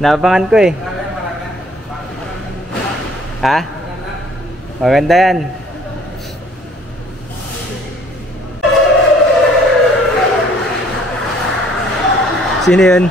Nabangan ko eh. Ha? Maganda yan. Sino yun?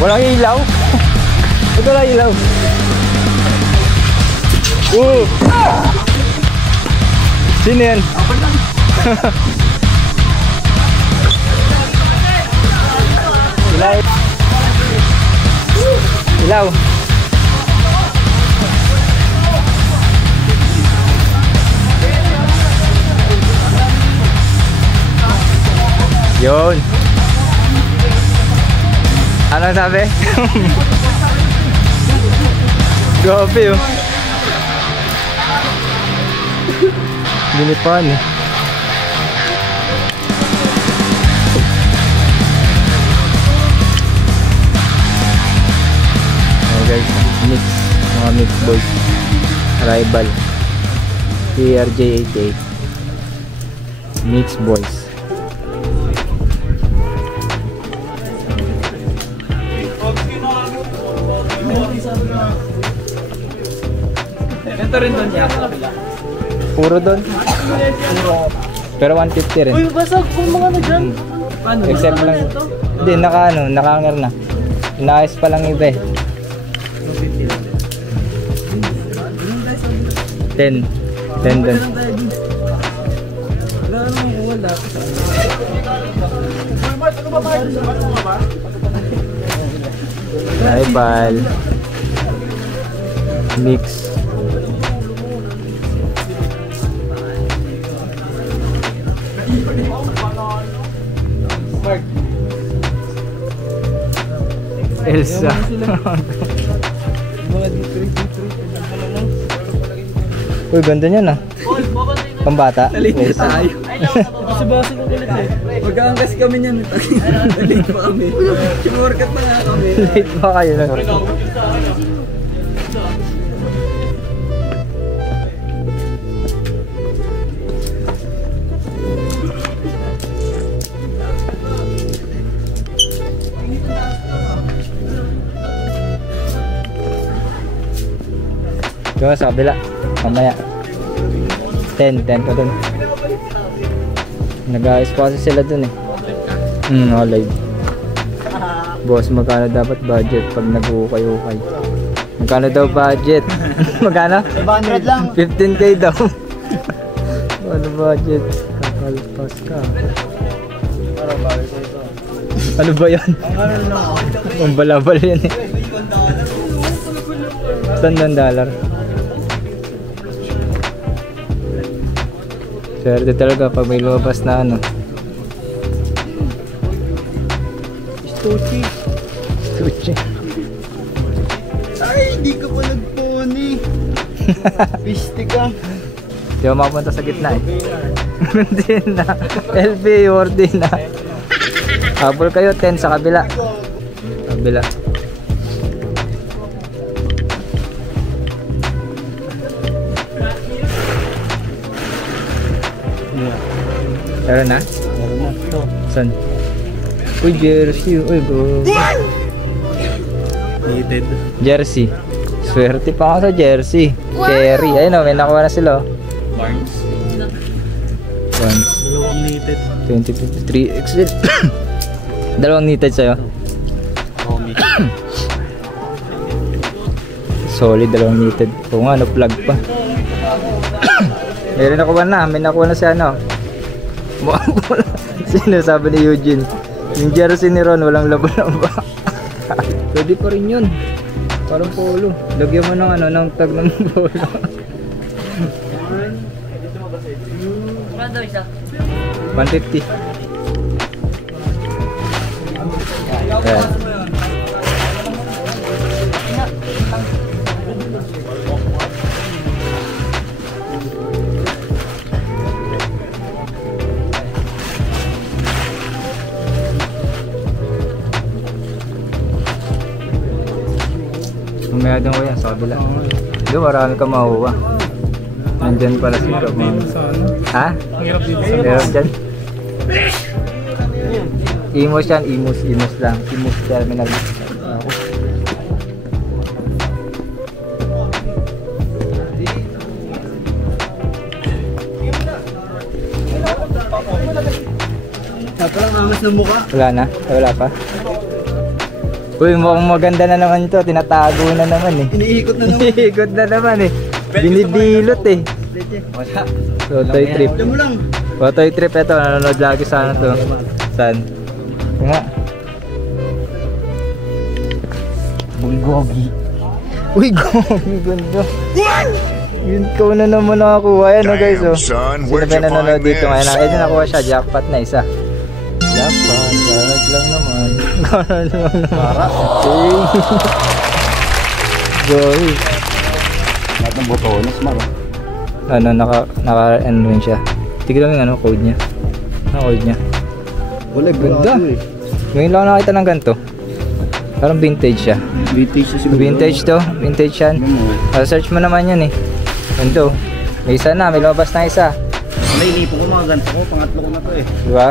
Walang ilaw. Ito lang ilaw. Sino yan? Ilaw. Ilaw. Yun. Anong sabi? Grabe yun. Binipan eh. Oh guys, mix. Mga mix boys. Rival. TRJ88. Mix boys. Ito rin doon niya. Puro doon. Pero 150 rin. Uy, basag kung mga na dyan. Paano? Except lang. Hindi, nakanger na. Inaayos pa lang iba eh. 10 doon. Wala. Rival. Mix. Elsa. Uy, ganda niyan ah. Pambata. Nalito tayo. Kasi basa ko ulit eh. Mag-aangkas kami niyan. Nalito pa kami. Sumurkat pa nga kami. Late pa kayo lang. Diba sa kabila? Mamaya 10 ka dun. Nag-ayos pa kasi sila dun eh. Live. Boss, magkano dapat budget pag nag-ukay-ukay? Magkano daw budget? Magkano? 500 lang. 15k daw. Ano budget? Kakalpas ka. Ano ba yan? Ang balabal yan eh. $10. Swerte talaga pag may lumabas na ano. Stuchi. Ay, hindi ka pa nag-pony. Piste ka. Hindi ako makapunta sa gitna eh. Hindi na. LB, ordi na. Habol kayo, 10 sa kabila. Kabila. Meron na? Meron na. Ito. Saan? Uy, jersey. Uy, go. Needed. Jersey. Swerte pa ako sa jersey. Cherry. Ayun o, may nakuha na sila. Barnes. One. Dalawang needed. 2053 XL. Dalawang needed sa'yo. Homie. Solid, dalawang needed. Oo nga, no-plug pa. Meron nakuha na. May nakuha na si ano. Sino sabi ni Eugene? Yung jersey ni Ron, walang laba-laba. Pwede pa rin yun. Parang polo. Lagyan mo ng ano, ng tag ng polo. Ano isa? 150. Ayan. Umayadang ko yan sa kabila. Hindi, marami ka mahuwa. Nandyan pala si Kamang. Ha? Hirap dyan. Imos yan, imos lang. Imos terminal. Parang angas ng mukha. Wala na? Wala pa? Uy, mukhang maganda na naman ito. Tinatago na naman eh. Iniikot na naman. Iniikot na naman eh. Binidilot eh. Wala. So, toy trip. Diyan mo lang. O, toy trip ito. Nanonood lagi sana to. Saan? Nga. Bulgogi. Uy, gogi. Ganda. Yun ko na naman nakakuha yan, guys. Oh. Son, Sino where'd ba you nanonood find dito ngayon? this? Ito nakuha siya. Jackpot na isa. Jackpot. Garag lang naman. Garag lang naman. Para. Okay. Goy. Lahat ng botones, maro. Ano, naka-end rin siya. Tignan mo yung ano, code niya. Ano code niya? Wala, Ganda. Ngayon lang nakita ng ganito. Parang vintage siya. Vintage na siguro. Vintage to. Vintage yan. Search mo naman yan eh. Ganito. May isa na. May lumabas na isa. Wala, inipo ko mga ganito ko. Pangatlo ko na to eh. Diba?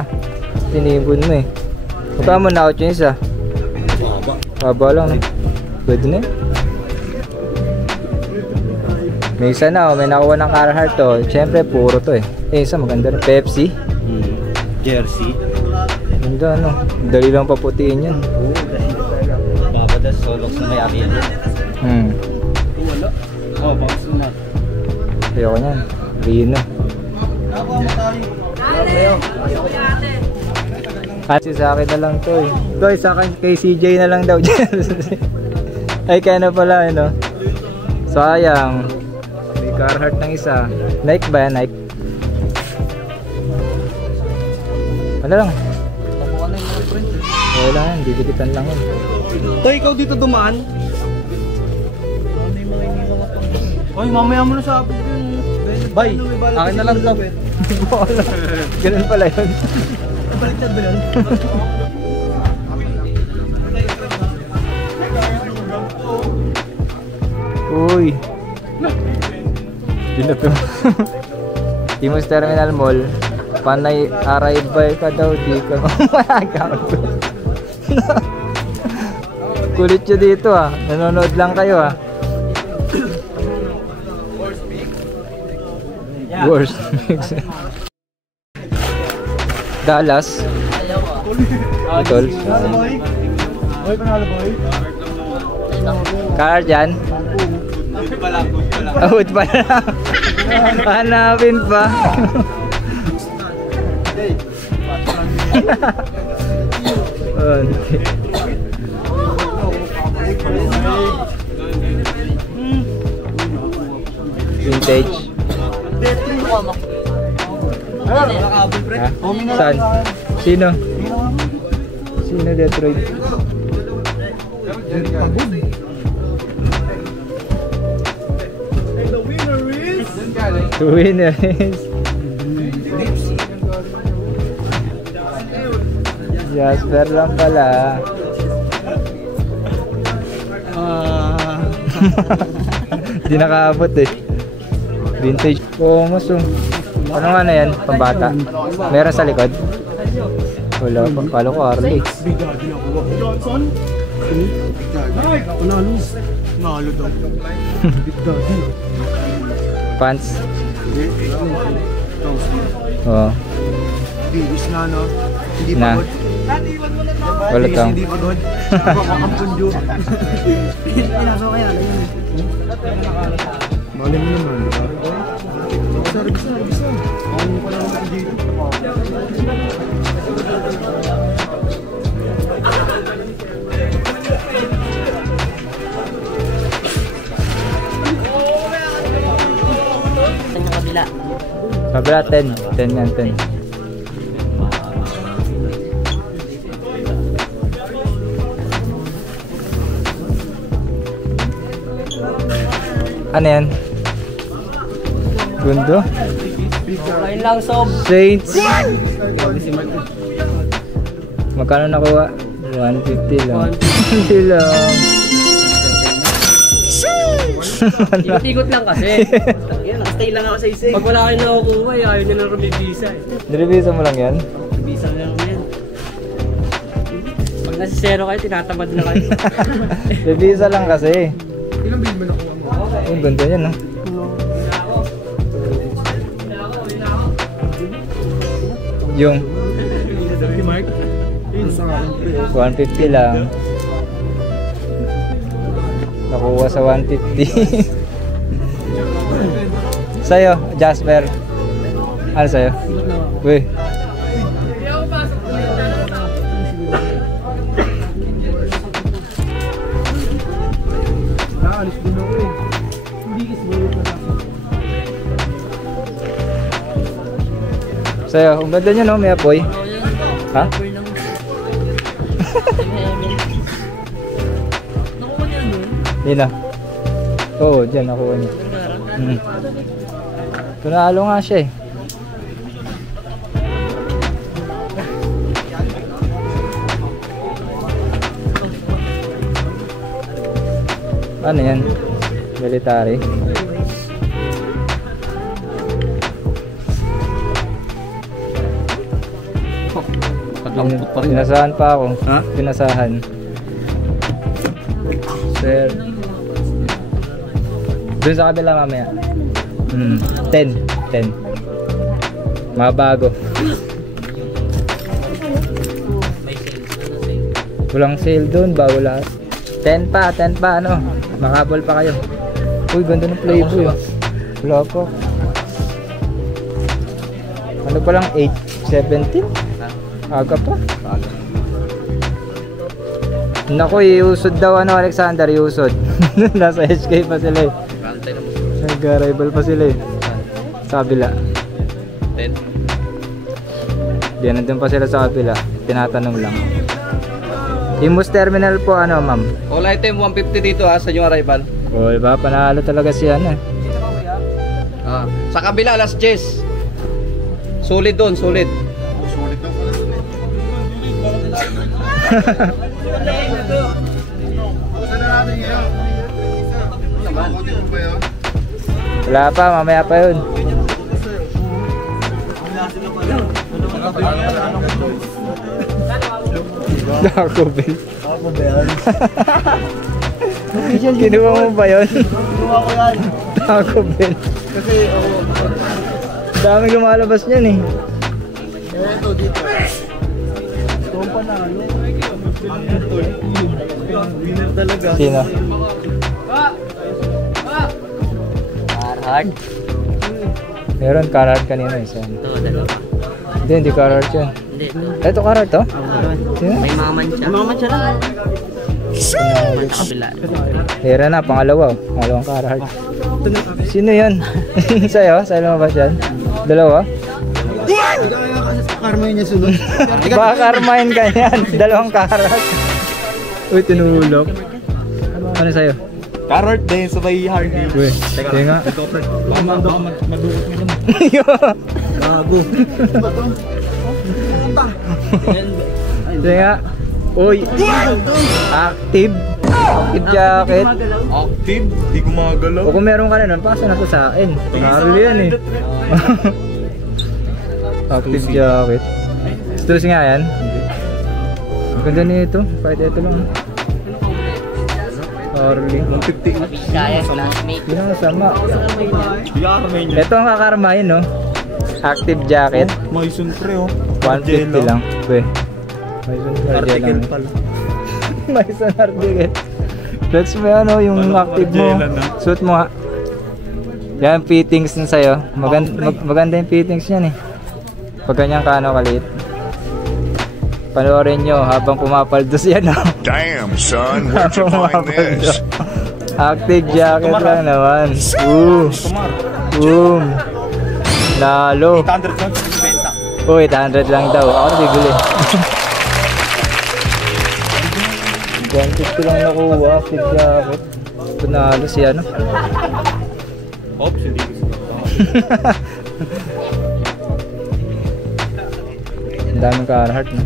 Tinibon mo eh. Mukha mo na out yung isa. Baba. Baba lang no. Pwede na eh. May isa na oh. May nakuha ng Carhartt to. Siyempre puro to eh. Eh isa maganda rin. Pepsi. Jersey. Ganda ano. Dali lang paputiin yan. Babadas solok sa may akin. Wala. Oh, box na. Ayoko niyan. Rino. Kasi sa akin na lang to eh. Toy, sa akin kay CJ na lang daw dyan. Ay kaya na pala eh no. Sayang. May Carhartt ng isa. Nike ba yan? Nike? Ano lang? Okay lang yan. Didikitan lang yan. Toy, ikaw dito dumaan? Ay, mamaya mo na sa abog yun. Bay, akin na lang daw. Ganun pala yun. Baliktad ba yun? Uy. Dinap yung Timos Terminal Mall. Panay arrival ka daw, di ka mamalagang. Kulit nyo dito ah. Nanonood lang kayo ah. Worst mix. Dallas. Tol. Boy, panalo boy. Car dyan. Awit pa lang. Hanapin pa. Vintage. Ha? Saan? Sino? Sino Detroit? The winner is Jasper lang pala. Di nakaabot eh. Vintage. Oh, mas oh. Ano nga na yan? Pambata. Meron sa likod? Wala pa. Kala ko Harley. Johnson? Panalo. Nalo daw. Big Daddy. Pants? Oo. Bilis na no? Hindi Na. pagod. Wala tang. Hindi pagod. Makakampundyo. Pinagawa kaya. Mali mo naman, di ba? Kabila 10. 10 yan, 10. Ano yan? Gundo? Ayun lang, sob. Saints! Magkano nakuha? 150 lang. 150 lang. Ikot-ikot lang kasi. Stay lang ako sa isig. Pag wala kayo nakukuha, ayaw nyo lang rumibisa eh. Nirevisa mo lang yan? Rumibisa lang yan. Pag nasa zero kayo, tinatamad na kayo. Revisa lang kasi. Ilang bill mo nakuha mo? Ang ganda yan, no? Yung 150 lang. Nakuha sa 150. Sa'yo, Jasper. Ano sa'yo? Uy. Sa'yo, ang ganda nyo, no? May apoy. Ha? Nakuha niya nun? Hindi na. Oo, dyan nakuha niya. Tunalo nga siya eh. Ano yan? Military. Pinasahan pa ako. Ha? Pinasahan. Sir. Doon sa kabila mamaya. 10. Mga bago. Walang sale doon, bago lahat. 10 pa ano. Makabol pa kayo. Uy, ganda ng Playboy. Wala pa. Ano pa lang, 8.17? Aga pa. Naku, iusod daw ano, Alexander, iusod. Nasa HK pa sila eh. Nag-arrival pa sila eh. Sa kabila. 10. Diyan, nandun pa sila sa kabila. Tinatanong lang. Imus Terminal po ano, ma'am? All item 150 dito ha, sa yung arrival. Oh, diba? Panalo talaga si ano eh. Sa kabila, last chase. Solid doon, solid. Wala pa, mamaya pa yun. Taco Bell. Kinuha mo ba yun? Kinuha ko yan. Taco Bell. Kasi ako. Dami lumalabas niyan eh. Ito dito. Ito pa na ano. Winner talaga. Sino? Carhart. Meron Carhart kanina isa. Ito, dalawa. Hindi Carhart yun. Hindi. Ito Carhart to? Sino? May mga mancha. May mga mancha lang. Sa kabila. Meron na, pangalawa. Pangalawang Carhart. Sino yun? Sa'yo? Sa'yo lumabas yan? Dalawa? Carmine niya sunod. Baka Carmine ka yan. Dalawang Carhart. Uy, tinulog. Ano sa'yo? Carrot din, sabay Hardy. Uy, sige nga. Baka madukot mo lang. Bago. Sige nga. Uy, active. Active jacket. Active? Di gumagalaw. O kung meron ka na nun, pasa na to sa akin. Karli yan eh. Active jacket. Stress nga yan. Ang ganda nito. Kahit ito lang. Harley. 150. Kaya classmate. Yun ang sama. Carmine niya. Ito ang kakarmahin, no? Active jacket. May pre oh. 150 lang. Uy. May Article pala. May isang article. Flex mo yan, oh, yung active mo. Suit mo nga. Yan, fittings na sa'yo. Maganda yung fittings niyan eh. Pag ganyan ka ano kaliit. Panoorin nyo habang pumapaldos yan. No? Damn, son, where'd you find this? Active jacket lang naman. Boom. Lalo. 800 lang sa benta. 800 lang daw. Ako bibili. 150 lang nakuha. Active jacket. Panalo si ano. Oops, hindi ko Ang daming Carhartt no?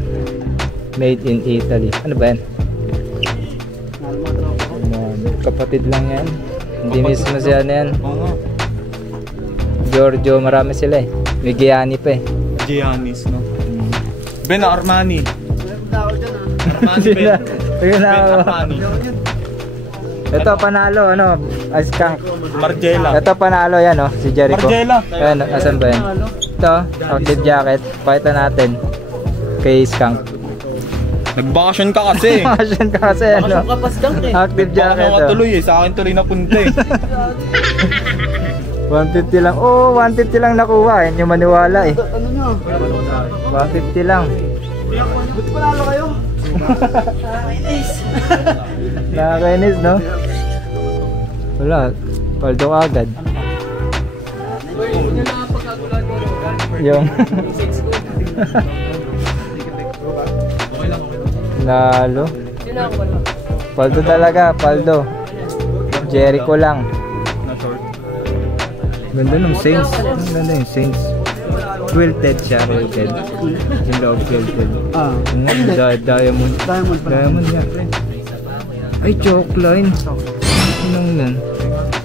Made in Italy. Ano ba yan? Kapatid lang yan. Hindi mismo siya na yan. Giorgio, marami sila eh. May Gianni pa eh. Giannis, no? Ben Armani. Armani Sila. Ben Armani. Ito panalo ano? Skunk. Margiela. Ito panalo yan oh. Si Jericho. Margiela. Ayan, asan ba yan? Ito, active jacket. Pakita natin. Kay Skunk. Nagbakasyon ka kasi. Fashion ka kasi ano? Active jacket Baka oh. tuloy eh. Sa akin tuloy na punta eh. 150 lang. Oh, 150 lang nakuha. Yan yung maniwala eh. Ano nyo? 150 lang. Buti panalo kayo. Nakakainis, no? Wala. Paldo ka agad. Yung lalo. Paldo talaga, paldo. Jericho lang. Ganda ng Saints. Ganda yung Saints. Quilted siya, quilted. Yung loob quilted. Diamond. Diamond nga. Ay, chokeline. Anong yan?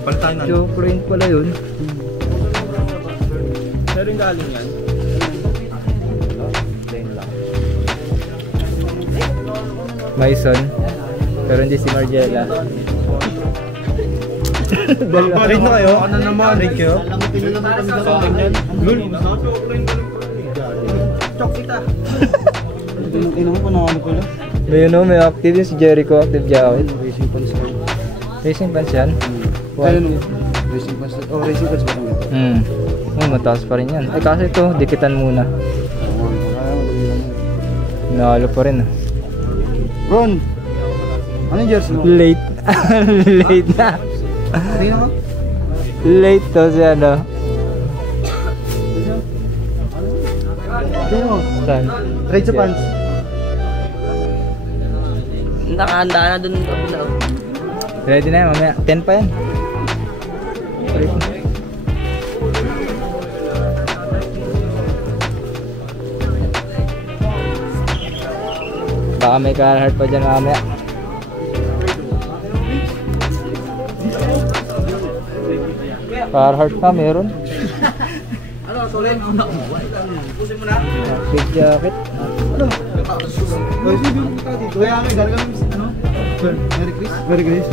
Palitan na. Chokeline pala yun. Saan rin galing yan? Mason. Pero hindi si Margiela. Trade na kayo? Ano naman? Trade kayo? Sa akin yan? Lul. Chok kita. Ino mo pa na ano pala? May ano, may active yun si Jericho, active jacket. Racing pants na. Racing pants yan? Racing pants. Oh, racing pants ba ito? Oh, mataas pa rin yan. Ay kasi ito, dikitan muna. Nalo pa rin ah. Ron! Ano yung jersey mo? Late. Late na. Tingnan mo? Late to si ano. Tingnan mo? Saan? Trade sa pants. Nakahanda na dun sa kabila. Ready na yan, mamaya. 10 pa yan. Baka may Carhartt pa dyan mamaya. Carhartt pa meron. Ano? Solid? Active jacket. Ano? Oh, sige yung puta dito. Kaya kami, dahil kami, ano? Merry Chris? Merry Chris?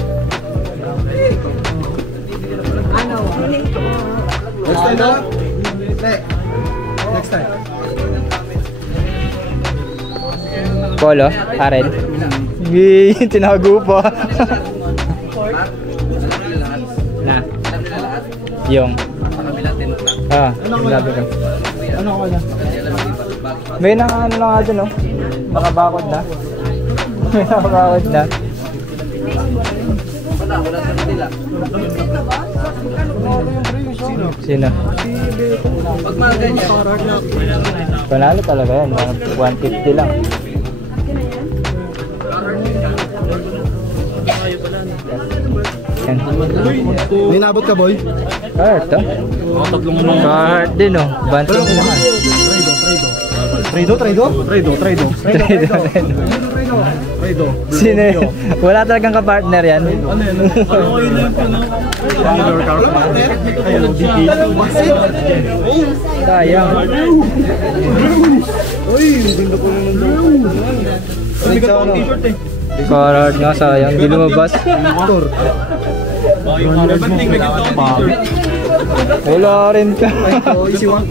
Ano? Next time na? Next time. Polo, Aren. Yee, tinago pa. Na. Yung. Sinabi ko. Ano ka na? May naka ano na nga dyan, oh. Nakabakod na. May nakabakod na. Sino? Pag mga ganyan, Panalo talaga yan. 150 lang. Yan. May nabot ka, boy? Carhartt to? Carhartt din, oh. Banting naman. Trado. Sino yun? Wala talagang kapartner yan. Ano yun? Ano ko yun Sayang. Uy, ganda ko naman doon. Carhartt nga, sayang. Hindi lumabas. Motor. Wala rin ka. Easy one.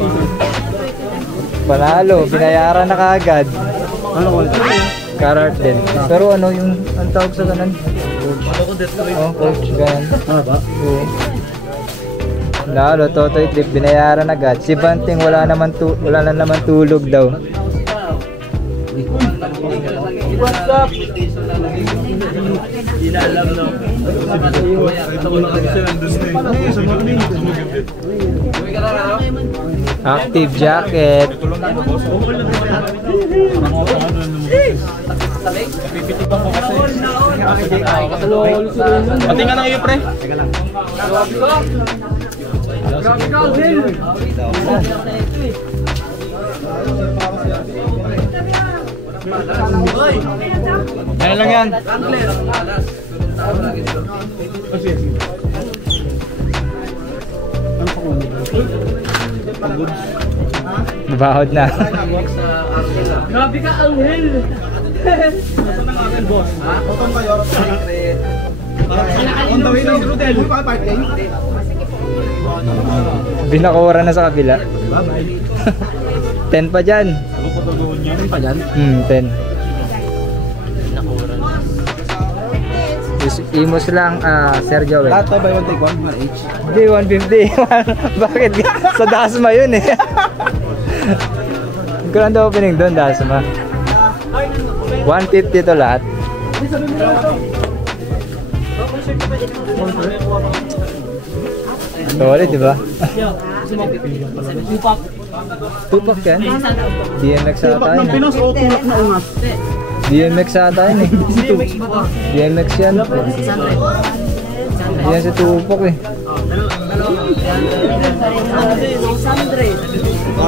Panalo, binayaran na kaagad. Ano ko? Carhartt din. Pero ano yung, ang tawag sa ganan? Oh, coach, ganan. Ano ba? Oo. Lalo, Totoy Trip, binayaran agad. Si Banting wala na naman tulog daw. What's up? Active jacket. Pati nga ng iyo, pre. Grabe ka, Will. Ano lang yan? Nabahod na. Grabe ka, Angel. Boss. On the way ng Rudel. Binakura na sa kabila. 10 pa dyan. 10 pa dyan? 10. Imos lang, Sir Joel. Lahat to, buy one take one, mga H. Hindi, 150. Bakit? Sa Dasma yun eh. Magkaroon daw opening doon, Dasma. 150 to lahat. Solid, di ba? Tupak yan? DMX ata yun. Pinos o tulak na ungas? DMX ata yun eh. DMX yan. Yan si Tupak eh.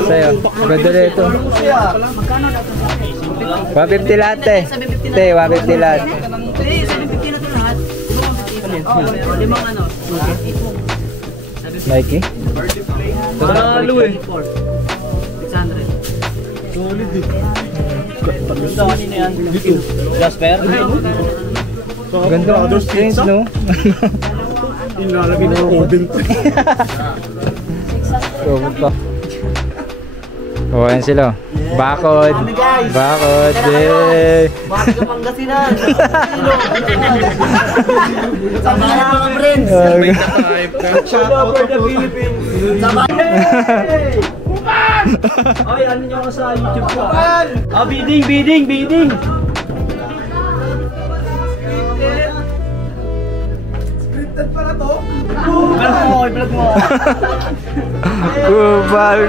Sa'yo, ganda na ito. 150 lahat eh. Te, 150 lahat. 750 na ito lahat. Limang ano? Nike? Panalo eh. 600. Solid eh. Gusto kanina yan. Jasper? Ganda ang screens, no? Ilalagay na yung oven to. Robot pa. Oh, ayan sila. Bakod. Bakod. Yay! Bakit ka Pangasinan? Sama na mga friends. Shout out for the Philippines. Ay, ano nyo ko sa YouTube ko? Bidding! Scripted pala to? Vlog mo. Bago.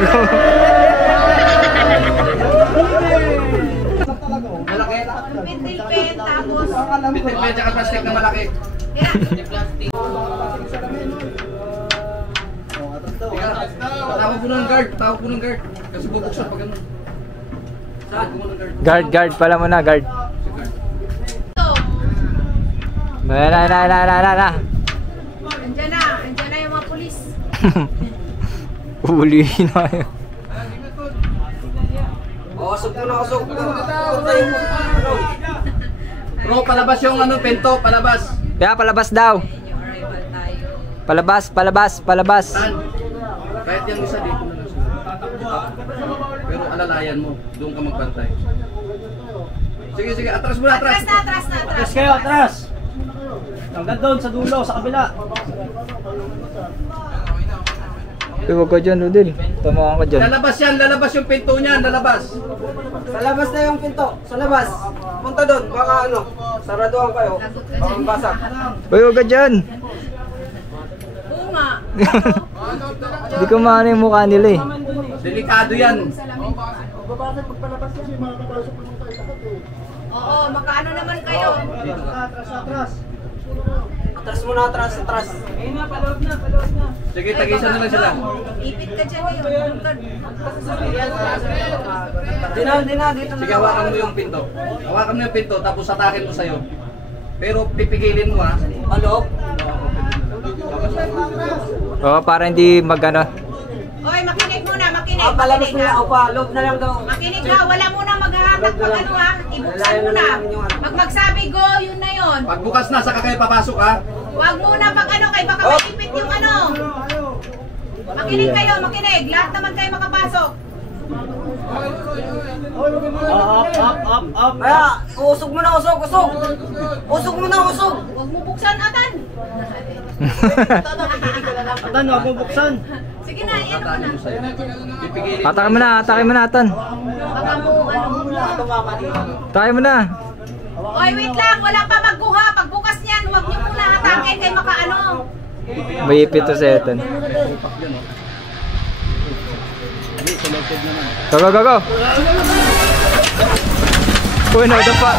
Pintil-pen, tapos... Pintil-pen tsaka plastic na malaki. Tawag po ng guard. Kasi bubuksan pag ano. Saan? Kung ng guard. Guard pala muna, guard. Na. Andiyan na yung mga pulis. Ulihin na yun. Usok po. Bro, palabas yung ano, pento, palabas. Kaya palabas daw. Palabas. Saan? Kahit yung isa dito na lang siya. Pero alalayan mo, doon ka magbantay. Sige, atras muna, atras. Atras kayo, atras! Hanggang doon, sa dulo, sa kabila. Huwag ka dyan, Rudel. Tamaan ka dyan. Lalabas yung pinto niyan, lalabas. Sa labas na yung pinto, sa labas. Punta doon, baka ano, saraduhan kayo. Baka basag. Huwag ka dyan. Oo nga. Hindi ko maano yung mukha nila eh. Delikado yan. Oo, makaano naman kayo. Atras muna, atras. Sige, tagisan na lang sila. Ipit ka dyan ngayon. Di na, dito na. Sige, hawakan mo yung pinto. Tapos atakin mo sa'yo. Pero pipigilin mo ha. Ano? Oo, para hindi magano. Oy, makinig muna, makinig. Palabas Makinig muna, ha. opa, loob na lang daw. Makinig ha, wala muna maghahatak pag ano ha. Ibuksan mo na. Pag magsabi go, yun na yun. Pagbukas na, saka kayo papasok ha. Huwag muna pag ano, kay baka maipit yung ano. Makinig kayo, makinig. Lahat naman kayo makapasok. Up. Kaya, usog mo na, usog. Usog mo na, usog. Huwag mo buksan, Atan. Atan, huwag mo buksan. Sige na, yan mo na. Pipigilin. Atake mo na, Atan. Baka mo, Atake mo na. Oy, wait lang. Wala pa magkuha. Pagbukas niyan, huwag niyo muna hatakin kay makaano. May ipit to sa Eton. Go. Uy, nadapa.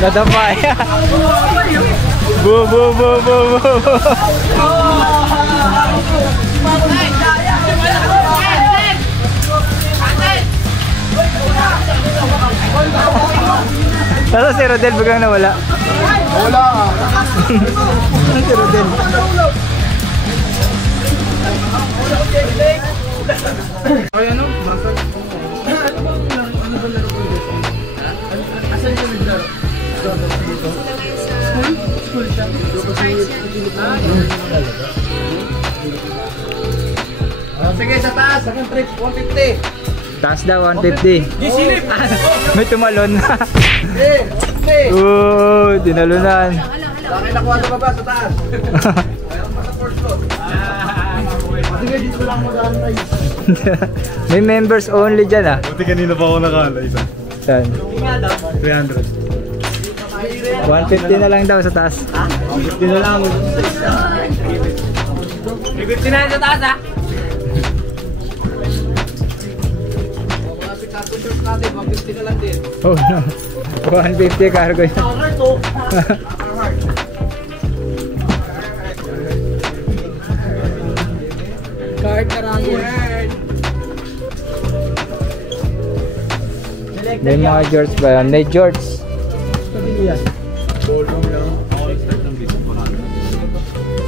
Nadapa. Bu. Tara si Rodel biglang nawala. Wala ka. Si Rodel. Ay, ano? Masal. Ano ba laro ko dito? Asan yung naglaro? School siya. Sige, sa taas. Sakang trip, 150. Taas daw 150. Gisilip! May tumalon na. Dinalunan. Laki nakuha sa baba, sa taas. Mayroon pa sa first floor. Sige, dito lang mag-aantay. May members only dyan ah. Buti kanina pa ako nakaalay. Saan? 300. 150 na lang daw sa taas. 50 na lang. 50 na sa taas, ha? Mga Picasso shirt natin, 150 na lang din. Oh no. 150 cargo yan. Card karami. May mga George ba yan? May George.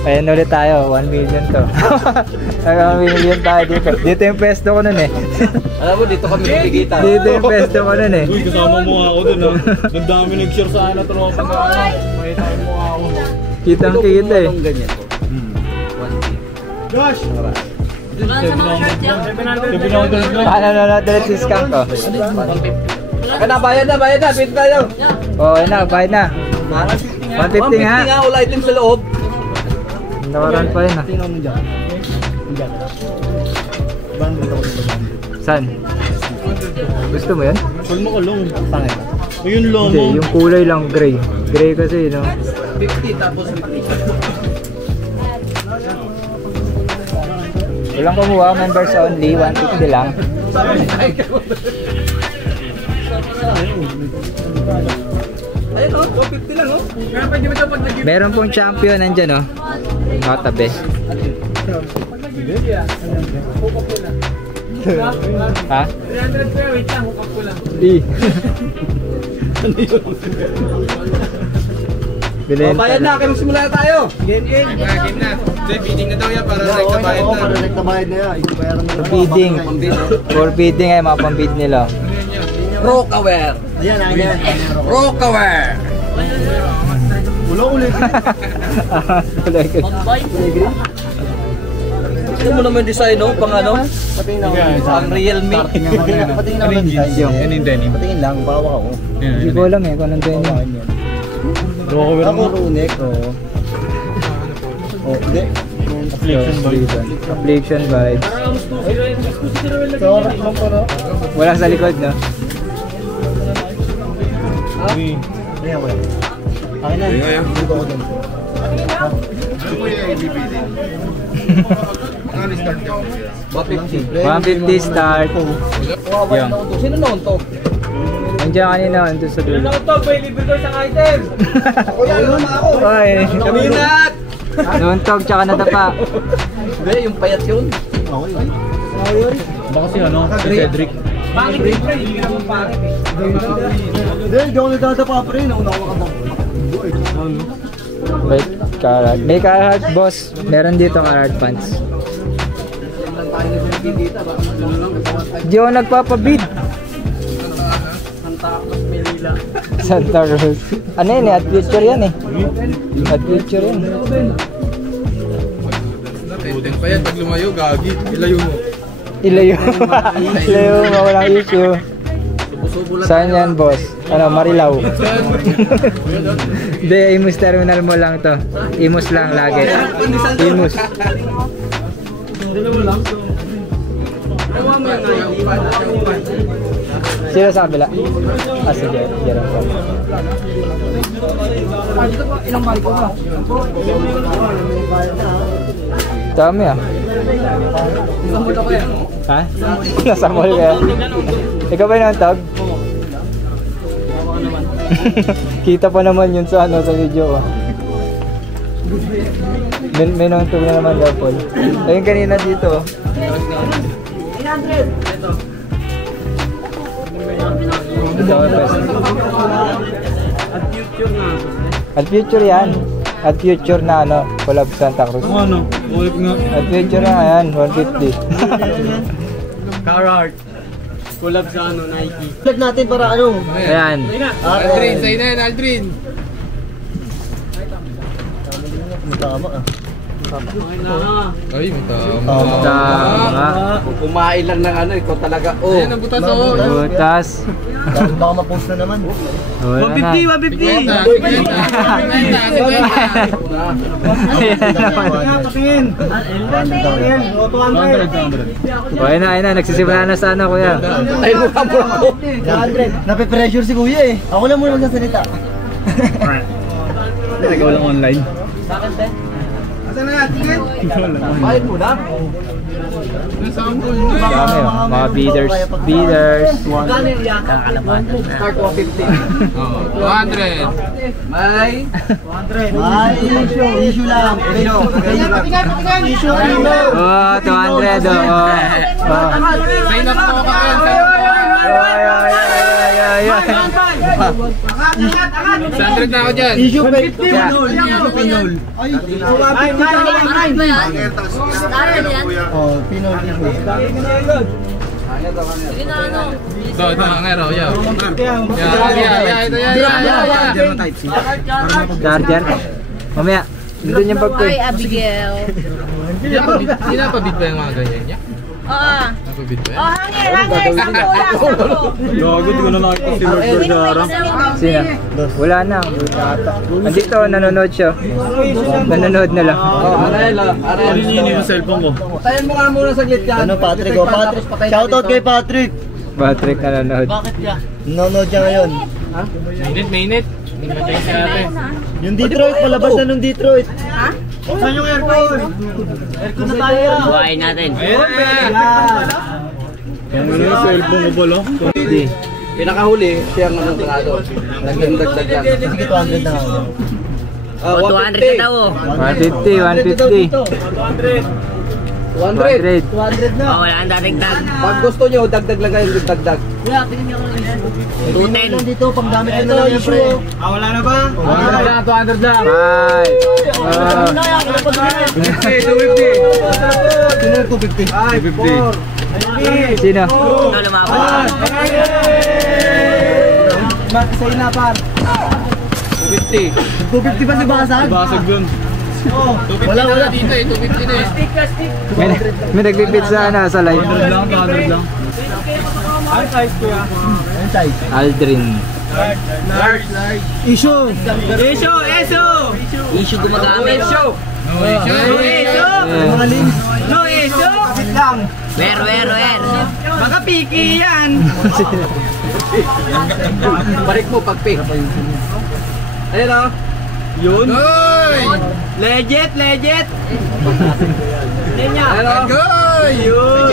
Ayan ulit tayo, 1 million to. 1 million tayo dito. Dito yung pwesto ko nun eh. Alam mo, dito kami pigitan. Dito yung pwesto ko nun eh. Uy, kasama mo nga ako dun ha. Ang dami nag-share sa ano, tropa na ano. Makita mo nga ako. Kitang kita eh. Ganyan to. Josh! Paano na direct discount ko? Kaya bayad na, pwede tayo. Oo, na, bayad na. 150 nga. nga, all items sa loob. Nawaran pa yun ah. Tingnan mo dyan. Dyan. Bandit ako dito. Saan? Gusto mo yan? Huwag mo kulong. Tangin. O yun lomo. Hindi, yung kulay lang gray. Gray kasi no. 50 tapos 50. Walang kumuha, members only, 150 lang. Ayun o, 150 lang o. Meron pong champion nandyan oh. Nakatabi. Ha? 300 pero wait lang, hukap ko lang. Bilhin Bayad na, kaya magsimula na tayo. Game na. Bidding na daw yan para nagkabayad na. Para nagtabayad na yan. Ibayaran mo na. bidding. For bidding ay mga pambid nila. Rockaware. Ayan, ayan. Rockaware. Wala ulit. Ito mo naman yung design o, pang ano? Patingin ako. Pang Realme. Patingin ako ng design. Yung Patingin lang, bawa ako. hindi ko alam eh kung anong doon yun. Ako runek. Oh, hindi. Affliction vibes. So, lang para. Wala sa likod no? Ayan, wala. Akin na. Dito ako dun. $150. 150 start. Yan. Sino noon to? Nandiyan kanina, andun sa dulo. Ano to? May libre ko isang item. Oy, Kaminat! nuntog tsaka nadapa. Hindi, yung payat yun. Ako yun. Baka si ano, si Cedric. Pangit din pre, hindi ka naman pangit eh. Hindi ako nadadapa pre. Nauna ako makatang. May Carhartt. May Carhartt boss. Meron dito Carhartt pants. Lang tayo na pinagkikita. Di ako nagpapabid. Santa Rosa. Ano yun eh? At future yan eh. At future yan. Natin pa yan, pag lumayo, gagi. Ilayo mo. Ilayo. Ilayo mo, walang issue. Saan yan, boss? Ano, Marilao? Hindi, Imus Terminal mo lang to. Imus lang lagi. Imus. Sila sa kabila? Ah, sige. Diyan po. Dami ah. Ha? Nasa mall kaya? Ikaw ba yung tag? Kita pa naman yun sa ano, sa video ko. May nangtog na naman daw po. Ayun kanina dito. 300. At future yan. At future na ano, collab Santa Cruz. Ano? Ulit nga. At future na yan, 150. Carhartt. Collab sa ano, Nike. Collab natin para ano? Ayan. Aldrin, sa'yo na yan, Aldrin. Tama ah. Ay, matama. Tama. Kumain lang ng ano, ikaw talaga. Oh. Ayan ang butas oh. Butas. Baka ma-post na naman. Wala na. 150. Okay na, ayun na. Nagsisimula na sana kuya. Ay, mukha mo ako. 100. Nape-pressure si kuya eh. Ako lang muna magsasalita. Ikaw lang online. Bayad mo na. Sample na. Dami oh. Mga beaders. Beaders. Start 150. 200. May. Ay, issue lang. Issue lang. Oh, 200 oh. Sign up po ka yan. Ay. 100 na ako dyan. Issue pinol. Issue pinol. Ay, oh, pinol issue. Ito, ang araw. Yaw. Ito yan. Charger. Mamaya. Doon yung bag ko Ay, eh. Abigail. Hindi na pabid ba yung mga ganyan niya? Oo. Napabid ba yan? Oh, hangin. Sakto lang, sakto. Gago, di ko na nakita si Lord Gordara. Sino? Wala na. Andito, nanonood siya. Nanonood na lang. Palininin yung cellphone ko. Tayan mo nga muna saglit yan. Ano Patrick? Oh, Patrick. Shoutout kay Patrick. Patrick nanonood. Nanonood siya ngayon. Minute. Hindi ba tayo siya ate? Yung Detroit, palabas na nung Detroit. Ha? Saan yung aircon? Aircon na tayo. Buhayin natin. Ayan na! Ang ano yung cellphone mo pala? Hindi. Pinakahuli, siya ang anong sarado. Nagdagdag yan. Sige, 200 na ako. O, 200 na daw oh. 150. 200. 200 na. Oh, wala kang dadagdag. Pag gusto nyo, dagdag lang kayo yung dagdag. 210. Dito, pang gamit ko na lang yung pre. Wala na ba? 200 lang. 5. 250. Sino? Ito lumaban. Sa'yo na par. 250. 250 ba si Basag? Basag dun. Wala dito eh, 250 na eh. May nagbibid sa ano, sa live. 100 lang. Ano size ko yan? Ano size? Aldrin. Issue! Issue gumagamit. Mga links. Where. Baka piki yan. Balik mo pag pick. Ayun o. Yun. Goy! Legit. Ayun o. Goy! Yun.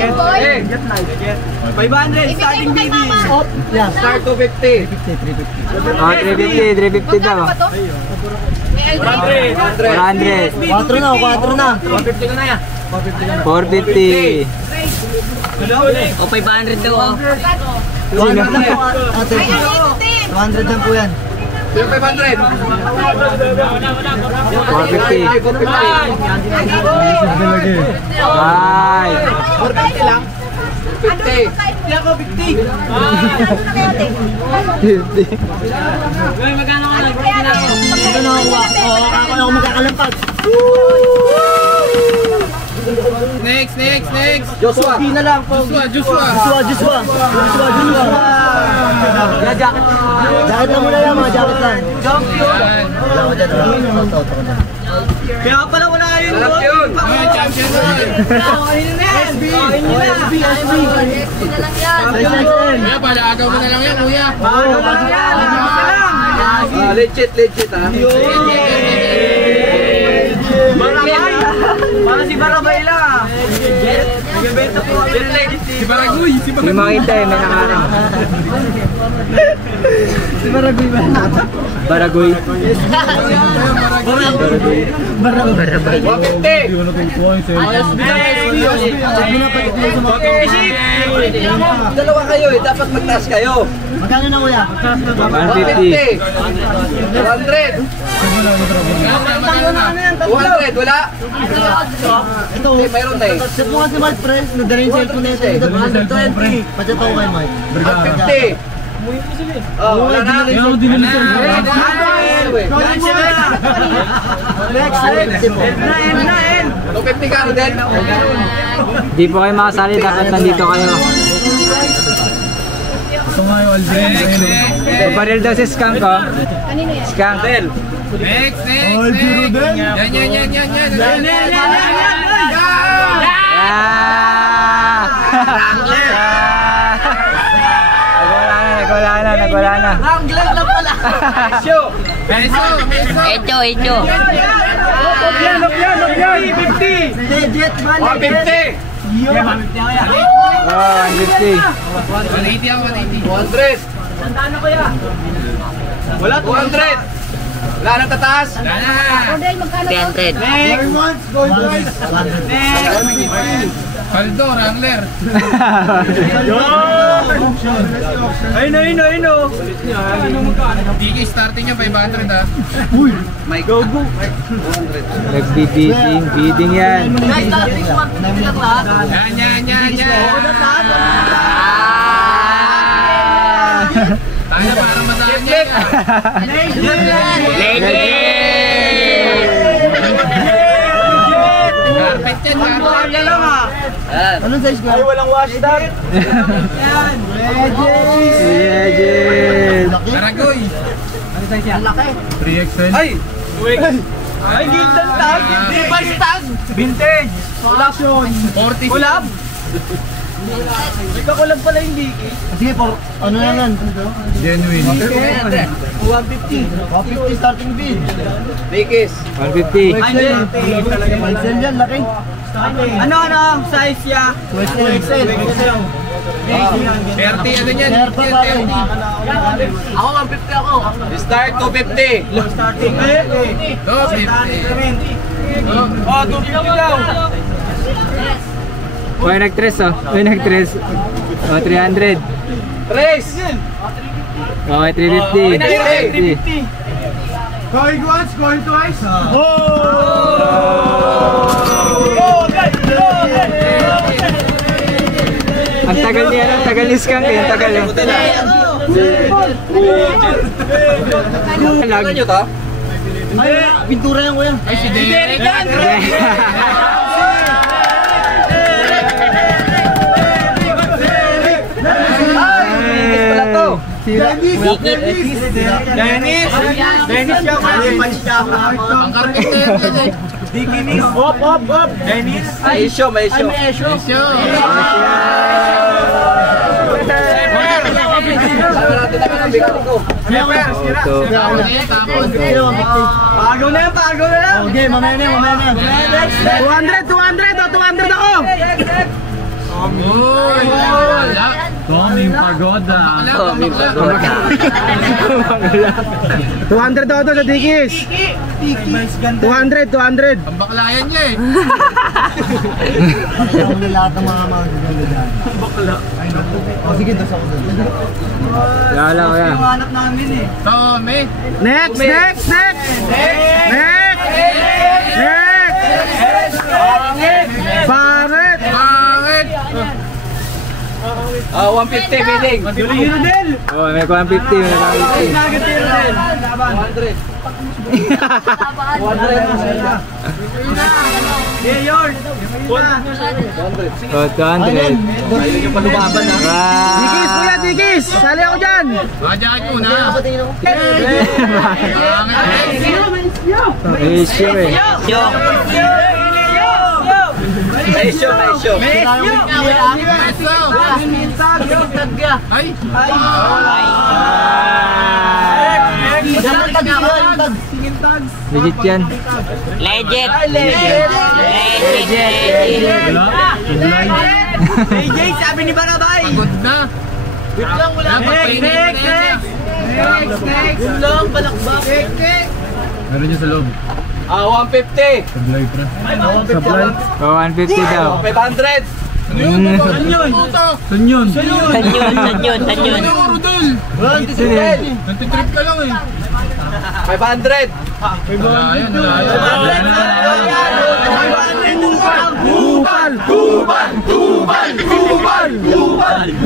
500 starting Ibigay mo kay baby. mama. Yeah. Start 250. 350 daw. Ano ba to? May Aldrin. 100. 4 na. 150 ka na yan. 450. O, 500 daw oh. 200 lang po. Ate, Ay, ano din? 200 lang po yan. Yung 500. 450. 450. Ay. 450 lang. 50. Kaya ko 50. 50. Ano kaya Ito na ako. Ako na ako magkakalampag. Next, next, next. Joshua. Hindi na lang po. Joshua. Jacket lang muna yan, mga jacket lang. Yan. Kaya pala wala yun. Sarap yun. Mga champion nun. Kuya, palaagaw mo na lang yan, kuya. Legit ha. Para si Barabay lang. Nagbebenta po. Si Baragoy, si Hindi makita eh, may nakarang. Si Baragoy ba? Baragoy. Barabay. 150. Dalawa kayo eh, dapat magtaas kayo. Magkano na kuya? 150. 200. 200, wala? Ito. Okay, mayroon tayo. Set mo kasi Mike, pre. Nagdala yung cellphone na ito. 120. Pagkataw kay Mike. 150. Oh, wala na. Next. 250 ka din. Di po kayo makasali, dapat nandito kayo. Baril daw si Skunk ko. Skunk. Next, next, next. Yan. Nagwala na. Wrangler lang pala. Peso. Ito. 50. Legit man. 150. Oh, 150. 180 ako, 180. 200. Wala 200. Wala nang tataas. Wala na. 300. Paldo, Wrangler. Ayun. DK starting niya 500 ha. May go. Bidding yan. Yan. Tayo parang mataan yan. Carpet yan, carpet. Anong size ko? Ay, walang wash dot. Legend. Baragoy. Ano size yan? Laki. 3XL. Ay! Ay, gildan tag. Levi's tag. Vintage. Collection. 40. Collab. May kakulab pala yung Diki. Sige, ano na yan? Genuine. 150 starting bid. Bikis. 150. XL yan, laki. Ano size ya? XL. 30 ano yan? 30 pare. Ako 150 ako. Start 250. Starting 250. Oh, 250 daw. Uy, nag-tres oh. Oh, 300. Tres. Okay, 350. 350. Going once, going twice. Ang tagal niya, ang tagal ni Skunk eh. Ang tagal eh. Ano nyo to? Ay, pintura yan kuya. Ay, si Derek yan. Bikis pala to. Dennis siya kuya. Ang carpenter yan eh. Dikinis. Op. Dennis. May issue. Esyo. Sabi natin namin ang bigay ko. Ito. Tapos. Pagaw na lang. Okay, mamaya na. 200 ako. Uy. Wala. Tommy Pagoda. Tommy Pagoda. 200 daw to sa Dikis. 200. Ang baklayan niya eh. Pakita mo lahat ng mga bakla. O sige, dos ako doon. Lala ko yan. Hanap namin eh. Tommy. Next. Pangit. Bakit? 150 bidding. Hero din. Oh, may 150. May 150. Nugget hero din. 100. 100. Oh, 200. Ayun yung palubaban ha. Dikis, kuya, dikis! Sali ako dyan! Jacket mo na. Ratio eh. Maisyo. Ay. Legit yan. Legit. AJ, sabi ni Barabay! Pagod na. Next! Gulong, balakbak! Meron niya sa loob. 150. Sablay pre. Oh, 150 daw. 500. Tanyon. Tanyon. Rodel. Nantitrip ka lang eh. 500. Ayan.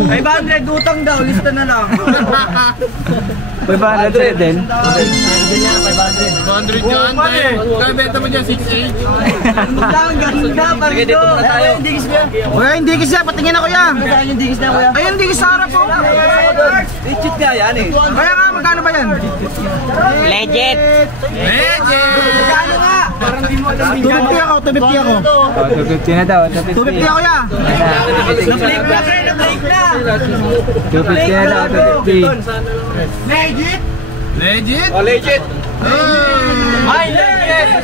May 500 utang daw, lista na lang. 500 din. 200 dyan. Kaya benta mo dyan 6.8. Sige, dito muna tayo. Kuya, yung dikis niya, patingin ako yan. Ayun, dikis sa harap po. Legit nga yan eh. Kaya nga, magkano ba yan? Legit. Magkano nga? 250 ako. Oh, 250 na daw. 250 ako ya. Na-flake na. 250 na daw. 250. Legit? Oh, legit. Ay, legit.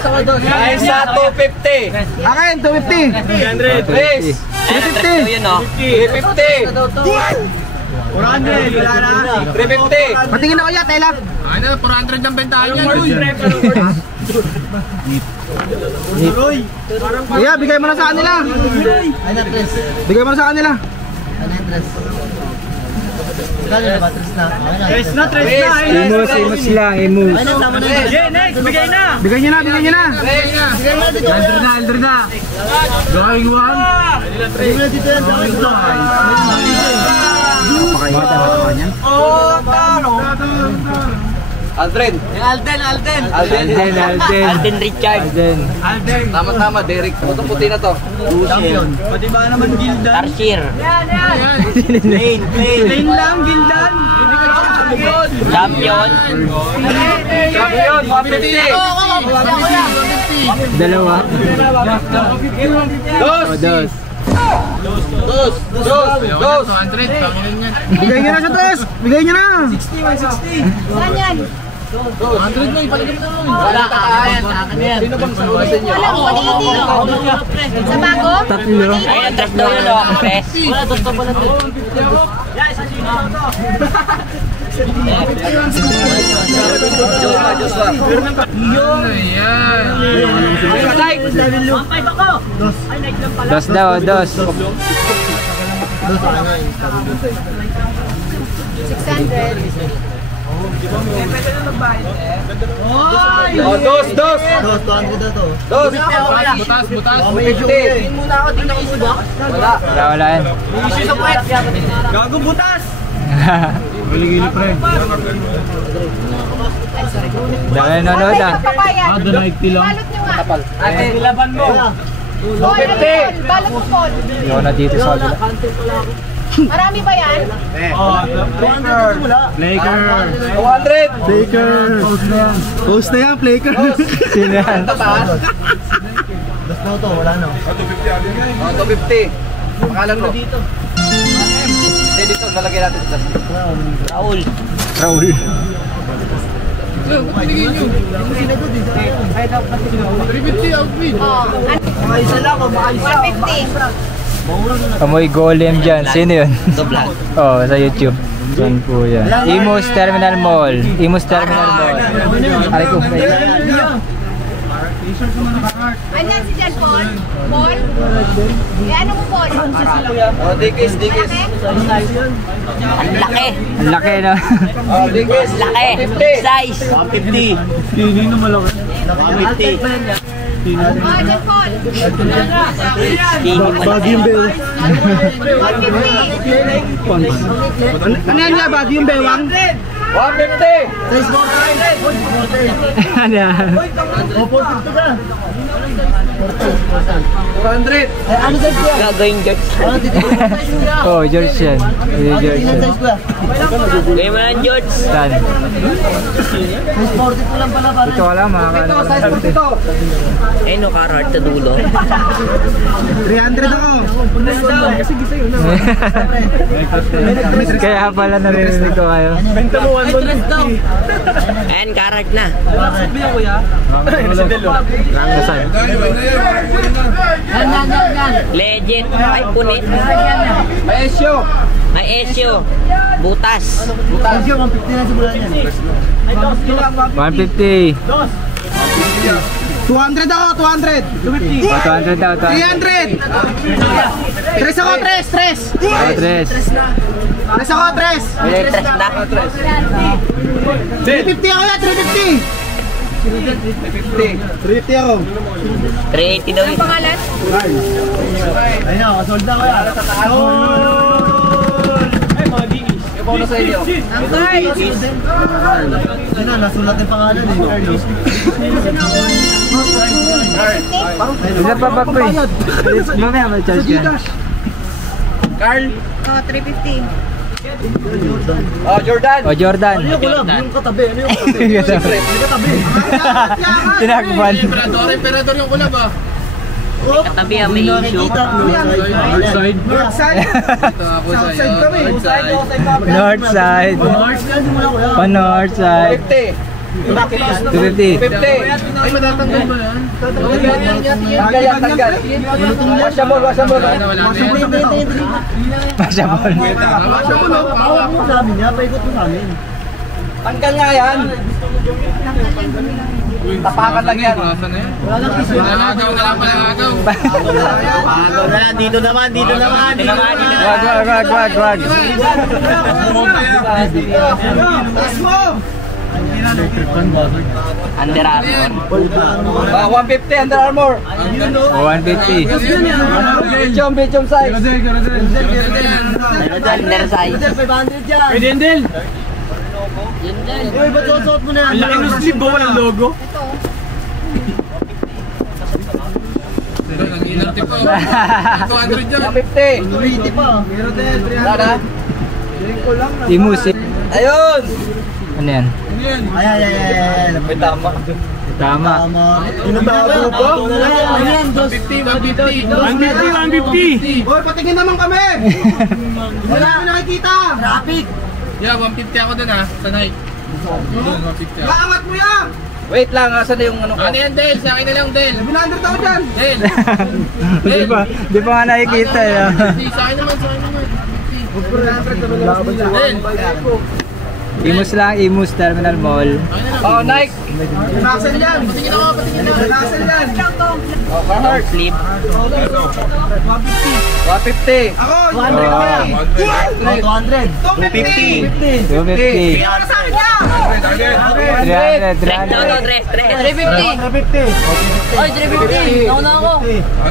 Ay, sa 250. Akin, 250. Please. 350. Yun o. 350. 350. Patingin ako ya, tela. Ano, 400 ang bentahan yan. Kuya, bigay mo na sa kanila. Bigay mo na sa kanila. Tres na. Imus lang, imus. Bigay niyo na. Elder na. Going one. Alden. Alden Richard. Alden. Tama, Derek. Itong puti na to. Pati ba naman Gildan? Tarsier. Plain lang, Gildan. Champion. Champion, 150. Dalawa. Dos. Dos. Dos. 200. Pangilin yan. Bigay niyo na sa dos. Bigay niyo na. Saan yan? 100 mo, ipaligam na mo. Wala ka kaya. Sino bang sa ulo sa inyo? Walang 180. Sa bago? Tatlo. Ayun, tres daw yun o. Pes. Joshua. Ayan. Dos daw, dos. 600. Oh, dos. Dos. Butas. 50. Wala. Wala yan. Gago butas. Gili-gili pre. Dami nanonood ah. Balot nyo nga. Ate, laban mo. Oh, ano yun? Balot mo po. Hindi na dito sa kabila. Marami ba yan? Plaker. 200. Post na yan, Plaker. Sino yan? Oh, 250. Pangalan mo. Hindi, dito. Lalagay natin sa Raul. Raul. Ba't binigay nyo? 350 outbid. Oh. 150. Amoy golem dyan. Sino yun? Oh, sa YouTube. Yan po yan. Imus Terminal Mall. Aray ko. Andyan si Jan Paul? Paul? Eh, ano mo Paul? Oh, dikis. Ang laki. Ang laki no? Oh, dikis. Laki. 50. Size. 50. Hindi na malaki. 50. Oh, Jan Paul. Bagyong Bewang. 150. Ano yan niya? Bagyong Bewang? Size 4. Ano yan? Opo, 50 ka. 400. Ano size kuya? Gagawin George. Ano titigil mo size kuya? Oh, George yan. George Ilan yan. size kuya? Gawin mo lang George. Saan? Size 42 lang pala pare. Ito wala mga Ito, size 42. Ayun o, Carhartt sa dulo. 300 ako. Kaya pala naririnig ko kayo. Ayan, Carhartt na. Saan? Legend. Ay, punit. May SU. May SU. Butas. Size 150 na simulan yan. 150. 200 ako, 200. 250. 200 daw. 300. 3 ako, 3. 3 ako, 3. May tres na. 350 ako yan, 350. 350 ako. 380 daw yun. Pangalan? Ayun na, kasold na ko yan. Ibaw na sa inyo. Ang cards. Ayun na, nasulat yung pangalan eh. Isa pa ba po eh? Mamaya ma-charge yan. Carl. Oh, 350. Oh, Jordan. O Jordan. Ano yung kulam? Yung katabi, ano yung katabi? Katabi. Yung katabi. Tinakban. Emperador yung kulab ah. Katabi ang may issue. Northside. North side. Pa north side. 250. 50. Ay, matatanggal ba yan? Tanggal. Washable. Pasyabol. Hawak mo sa amin niya, paikot mo sa amin. Tanggal nga yan. Tapakan lang yan. Nalagaw na lang pala agaw. Dito naman. Wag. Under Armour. 150 Under Armour. 150. Medium size. Undersize. 500 yan. Pwede yan, Del. Uy, ba't suot mo na yan? Ang laki ng sleeve ba? Walang logo? Ang inarte pa. 200 dyan. 150. 280 pa. Meron din, 300. Sana. Imus. Ayun. Ano yan? Ay. May tama. Tama. Inubago ba? Ayan, 150. Uy, patingin naman kami! Wala kami nakikita! Traffic! Yeah, 150 ako dun ah. Sa night. Doon, 150 ako. Kaangat mo yan! Wait lang, asan na yung ano ko? Ano yan, Del? Sa akin na lang, Del. 700 ako dyan! Del. Di pa nga nakikita eh. Sa akin naman. Del. Imus Terminal Mall. Oh, Nike. Maxel yan! Patingin ako. Maxel yan! Oh, Carhartt. Sleeve. 150. Ako! 200 ako yan! 200! 250. 250! Para sa akin niya! 300. No, tres. 350. Oy, 350. Nauna ako.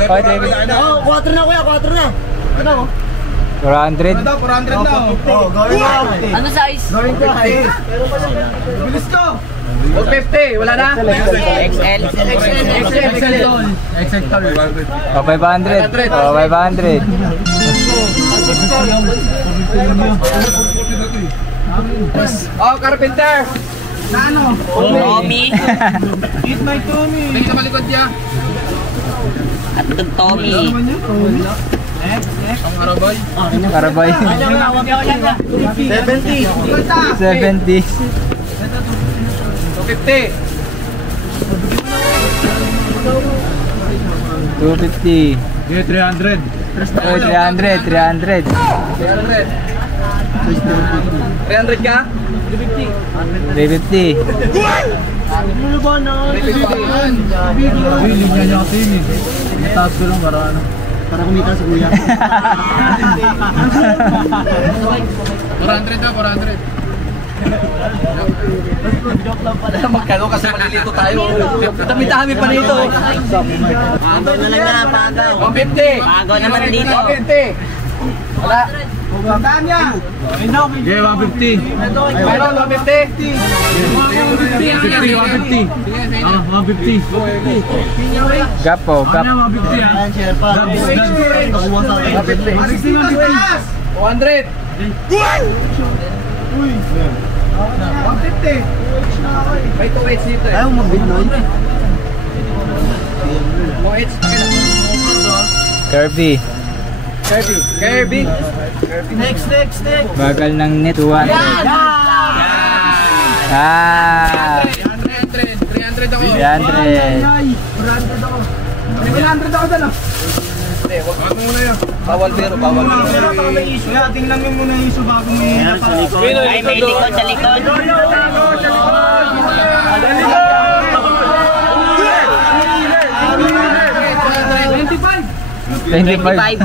Oh, 350. Oh, 4 na kuya, 4 na! Ito na 400. 400 na! Oh, gawin mo! Ano size? Gawin ko! Bilis ko! 150. Wala na? XL. Oh, 500. Oh, 500. Oh, Carpenter. Na ano? Tommy. Eat my Tommy! Tingin sa malikod niya. At itong Tommy. Ang Arabay. Karabay. 70! 70. 250. 250. 300. Oh, 300. 300. 300 ka? 350. Ano ba na? Linya niya kasi yun eh. Mataas ko lang para ano. Para kumita sa kuya. 400 na, 400. Magkano kasi malilito tayo. Dami-dami pa nito. Pagaw na lang na, pagaw. 150. Pagaw naman dito. 150. Wala. Saan niya? Okay, 150. Mayroon, 150. 150. 150. Gap po, gap. 150 ah. 200. 150. May 2H dito eh. Ayaw mag-binoy. 2H. Kirby. Kirby. Next. Bagal ng net 200. Ah! 300 ako. 300. 100 ako. 100 ako dala. Wag mo muna yan. Bawal biro, bawal biro. Pero baka may issue. Tingnan mo muna yung issue bago may... Ay, may likod sa likod. 25. 25.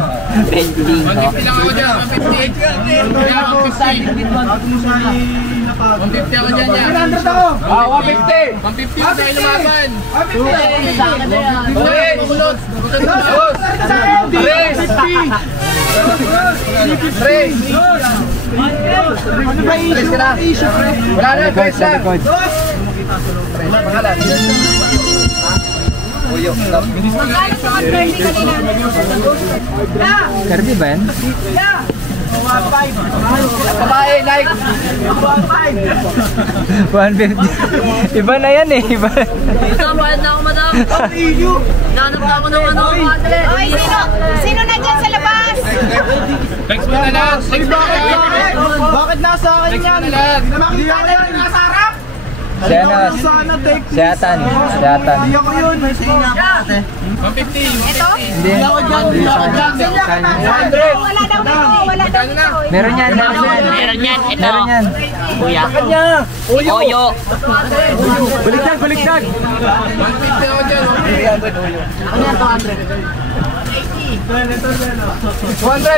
Pending. 150 lang ako dyan. 150. Kaya 150 ako dyan yan. 100 ako. 150. 150 ako dahil lumaban. 3. Wala na, Likod, sa likod. pangalan. Uyo. Magkano sa Kirby kanina? Kirby ba yan? Babae, like. 150. Iba na yan eh. Iba na. Bayad na ako, madam. Nanap na ako ng ano. Oy, sino na dyan sa labas? Next mo na lang. Next mo na lang. Bakit nasa akin Next mo yan? na lang. Nakita ko yan nasa harap. Si ano? Sana take Si Atan. Si Atan. Hindi ako yun. 150. Ito? Hindi. Wala daw dito. Wala daw dito. Meron yan. Meron yan. Meron yan. Ito. Meron yan. Kuya. Oyo. Baliktad, baliktad. 150 ako dyan. 200,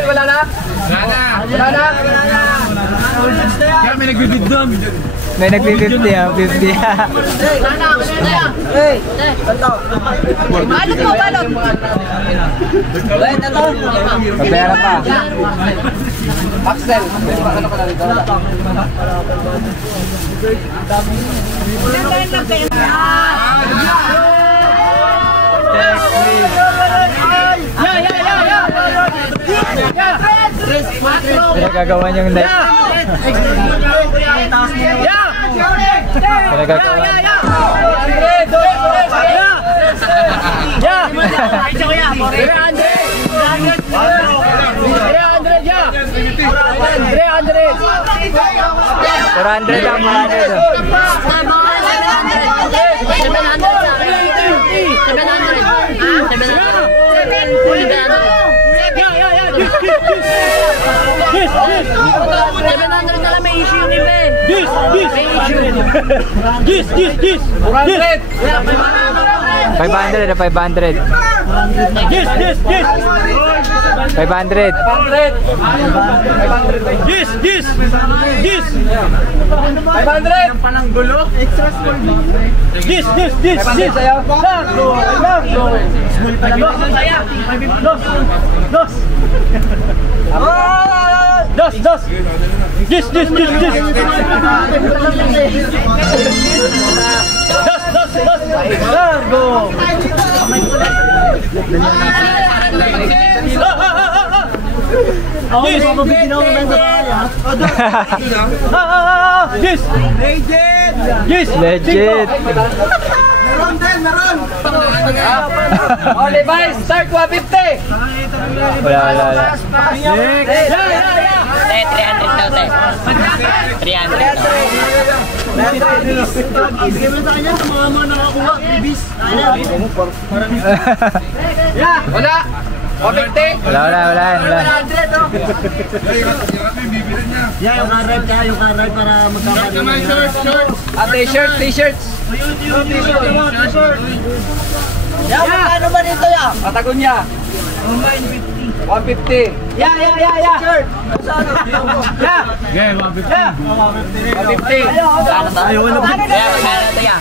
wala na? Wala na. Wala na? Kaya may nagbibid doon. May nagpi-50 ah. 50. Balot mo, balot. Pabera pa. Axel. Ano ka na rito? Nandun lang kayo. Pinagagawa niyong net. Pinagagawa. $400 lang, $400. Gis! 400! 500 na 500. 500. 500! Panang gulo. Extra small. Gis. 500 sa'yo? Small pa lang. Dos. Gis. Largo. Legit. Meron. Oh, Levi's, start 150! Wala. 300 daw, te. 300. Wala! 150! Wala. Yung ka-ride para magkakaroon. Ah, t-shirts! Ano ba dito ya? Patagon niya! 150! Ya. Okay, 150. 150! Ano ba? Kaya magkano ito, ya?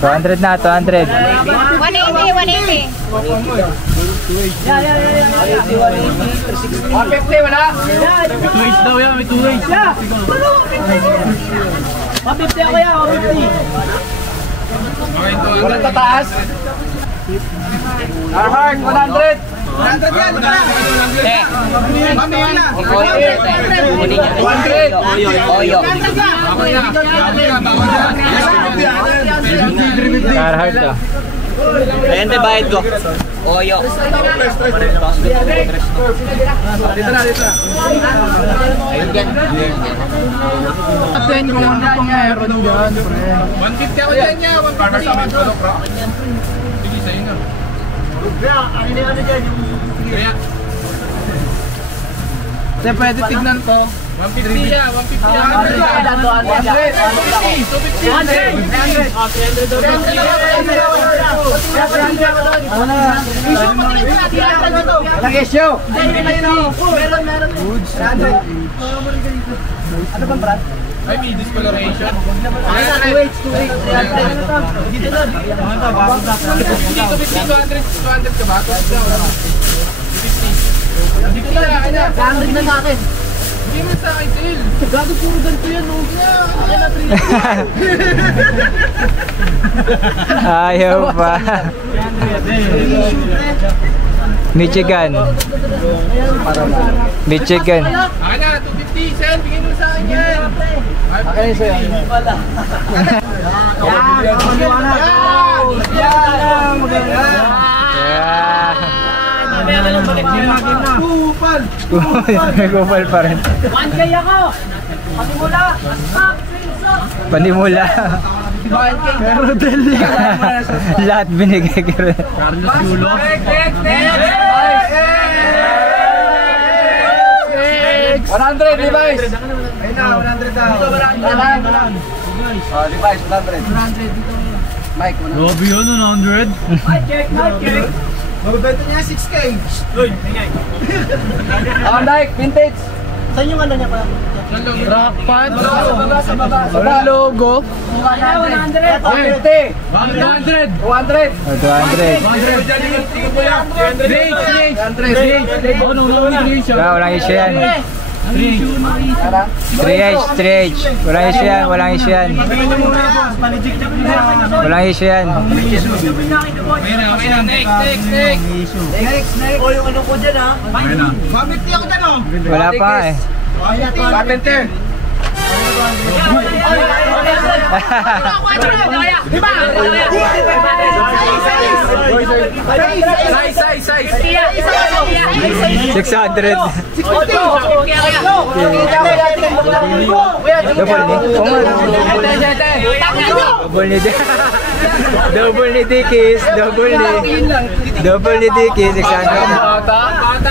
200 na, 200. 180. 150, wala? May 2 daw yan, may 2 ways. 150 ako yan, 150. Walang tataas. Hard, 100. 100 yan, wala. Carhartt to. Ayan, te, bayad ko. Oyo. Dito na. Atin kung ano pang meron dyan, pre. 150 ako dyan niya, 150. Sige, sa'yo na. Kaya, Kasi pwede tignan to. 150 ya, 150 ya. 200. Nag-issue. Ano bang brand? Ay, may discoloration. 200 ka ba? 200 na sa akin. Hindi mo sa akin, Sil. Gago puro ganito yan, no? Akin na 3. Ayaw pa. Michigan. Michigan. Akin na, 250, Sel. Bigyan mo sa akin yan. Akin sa'yo. Kupal! May kupal pa rin. 1K ako! Panimula! Panimula. Pero deli ka Lahat binigay ko rin. Carlos Yulo. Next! 100, Levi's! Ayun na, 100 daw. Oh, Levi's, 100. Mike, 100. Lobby yun, 100. Check! Magbenta niya 6K. Uy, tingay. Nike, vintage. Saan yung ano niya pa? Rock pants. Sa baba. Wala logo. 100. 100. 200. 200. 200. Walang issue yan. 3H. Walang issue yan. Walang issue yan. Walang issue yan. Next. O yung ano ko dyan ha? 150 ako dyan oh. Wala pa eh. Carpenter. Size. 600. Double ni Dickies. Double ni Dickies. 600.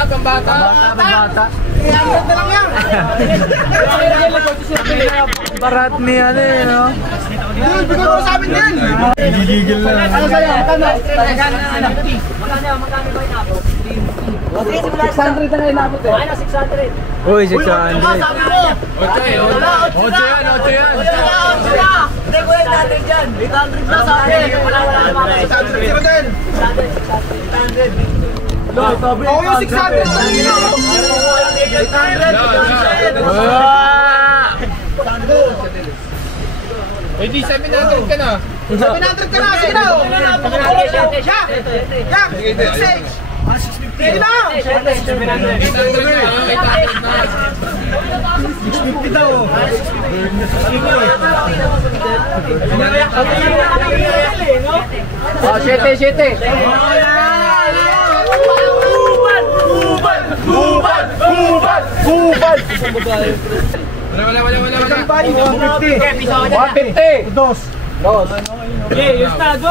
Pambata. Barat ni ano eh, no? Bigyan mo sa amin din. Gigigil na. Ano sa'yo? Magkano ba inabot? 600 na inabot eh. Ano, 600? Uy, 600. Sabi mo! 8 yan. Hindi ko 800 dyan. 800 na sa akin. Wala naman. 600 sino din? 600. Oo, yung 600. 800. Eh di 700 ka na. 700 ka na. Sige na. Yak! 650. Sige na. 800 daw. Oh, 7. Kubal! Wala. 150. Dos. Okay, yung stado.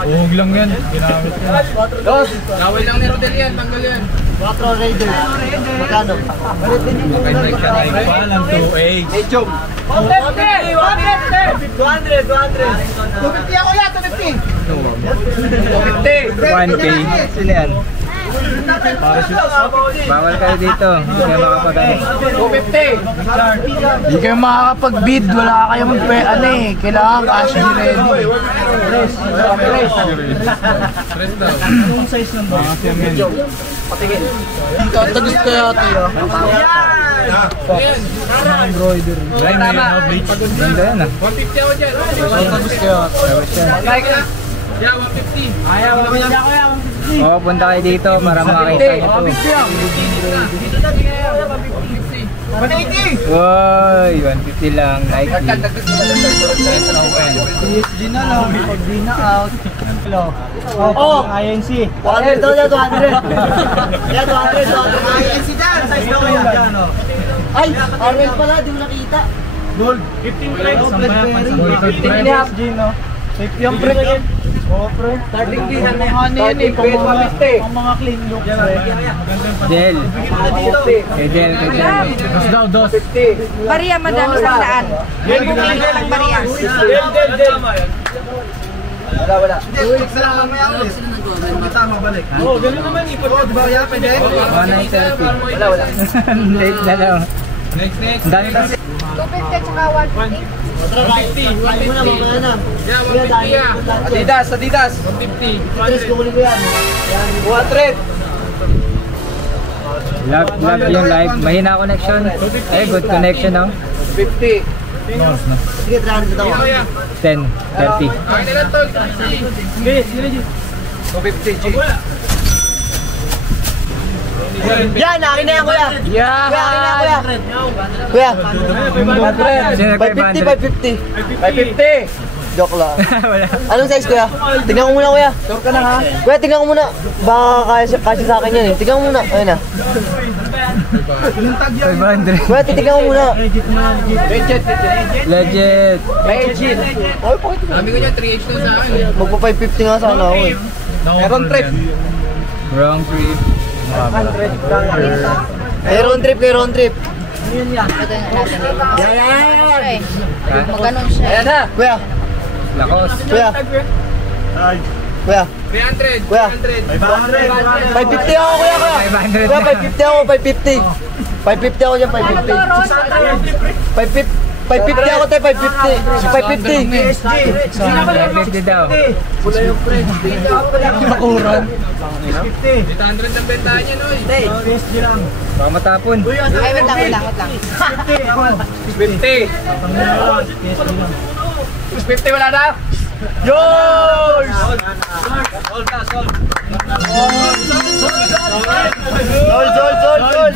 Huwag lang yan. Ginamit ko. Dos. Gawin lang ni Rodel yan. Tanggal yan. 4 Raiders. Magkano? Kay pa lang 2H. Medium. 150. 200. 250 ako yan. 250. 1K. Sino yan? Bawal kayo dito. Hindi kayo makapag-ano. 250. Hindi kayo makakapag-bid. Wala kayong ano eh. Kailangan cash ready. Anong size ng ba? Patingin. Tatagis kaya ito. Embroidery. Ganda yan ah. 150 ako dyan. Tatagis kaya ito. Yeah, 150. Ayaw, wala ko yan. Oo, punta kayo dito para makakita ito. 180. Woy, 150 lang, Nike. PSG na lang, pag di na out. Hello. Oh, INC. 200 daw, 200. Yeah, 200. INC dyan, size daw yan. Ay, RL pala, di mo nakita. Gold. 15 price. PSG, no? 50 yung pre. Oo, pre. Starting din na yan. Pang mga clean look. Del. Kay Del. Dos daw, dos. Maria, madami sa daan. May booking ka lang, Maria. Del. Wala. Salamat may alis. Kita mabalik. Oo, ganun naman eh. Oo, diba kaya pwede? 130. Wala. Late na lang. Next. Ang dami kasi. 250 tsaka 150. 150. Yeah, 150 ah. Adidas. 150. 200. Love yung live. Mahina connection. Eh, good connection no? 50. Sige, 300 daw. 10, 30. Ay, nila to. 250 G. Yan, akin na yan, kuya. Yeah! Kuya, akin na yan, kuya. Kuya. Sino 550. 550. Joke lang. Wala. Anong size, kuya? Tingnan ko muna, kuya. Sure ka na, ha? Kuya, tingnan ko muna. Baka kasi sa akin yan, eh. Tingnan ko muna. Ayun na. 500. Kuya, titignan ko muna. Legit. Sabi ko niya, 3H na sa akin. Magpa 550 nga sana ako, eh. Meron trip. Wrong trip. Kay round trip. Maganon siya. Ayan na. Kuya. Lakos. Kuya. 300. Kuya. 300. 550 ako, kuya. 500 Kuya, na. 550 ako, 550. 550 ako dyan, 550. 550 ako tayo, 550. 550 daw. Makuran. 800 ang bentahan niya, Noy. Baka matapon. Ay, wait lang. 50. 50 wala na. Yours!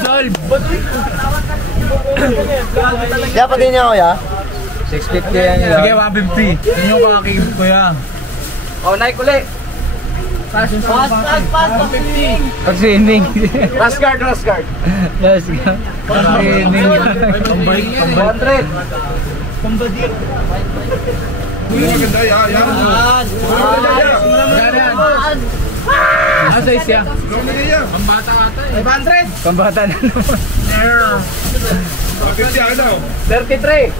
Sol! Kaya pati niya ako, ya? 650 yan yun. Sige, 150. Yun yung makakikim ko yan. Oh, Nike ulit. Pass, 150. Pag swimming. Last guard. Let's go. Pag swimming. 100. Maganda, yan. Ano size yan? Ang bata ata eh. 500. Pambata na naman. 150 ano? 33.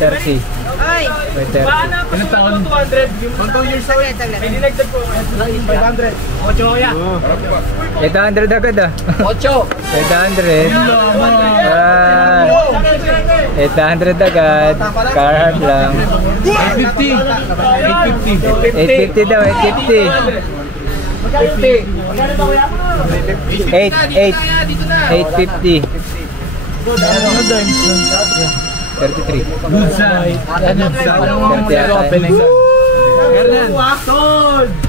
30. Ay, By 30. Ilang taon? 200. Yung 2 years old. May dinagdag ko. 500. 8 ko yan. 800 agad ah. 8. 800. 800 agad. Carhartt lang. 850. 850 daw, 850. 850. 33. Good side. Ano opening?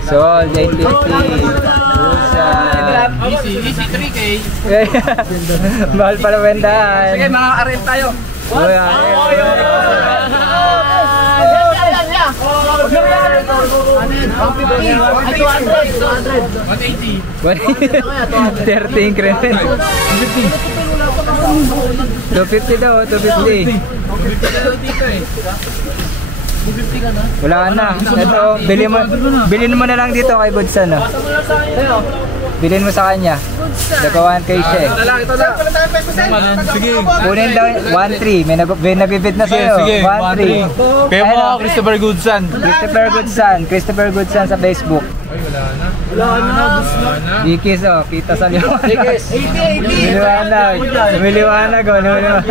Sold, 850. Easy 3K. Mahal pala wendahan. Sige, mga arrange tayo. Uy, Ay, 180. 30 increment. 250 daw, 250. Dito eh. Wala na. Ito, bilhin mo na lang dito kay Goodson. Bilhin mo sa kanya. Nagka 1K siya eh. Ito na. Sige. Kunin daw 1-3. May nabibid na sa'yo. Sige, 1-3. Kaya mo ako, Christopher Goodson. Christopher Goodson sa Facebook. Ay, wala na. Dikis oh, kita sa liwa. Dikis. Lumiliwanag oh, lumiliwanag.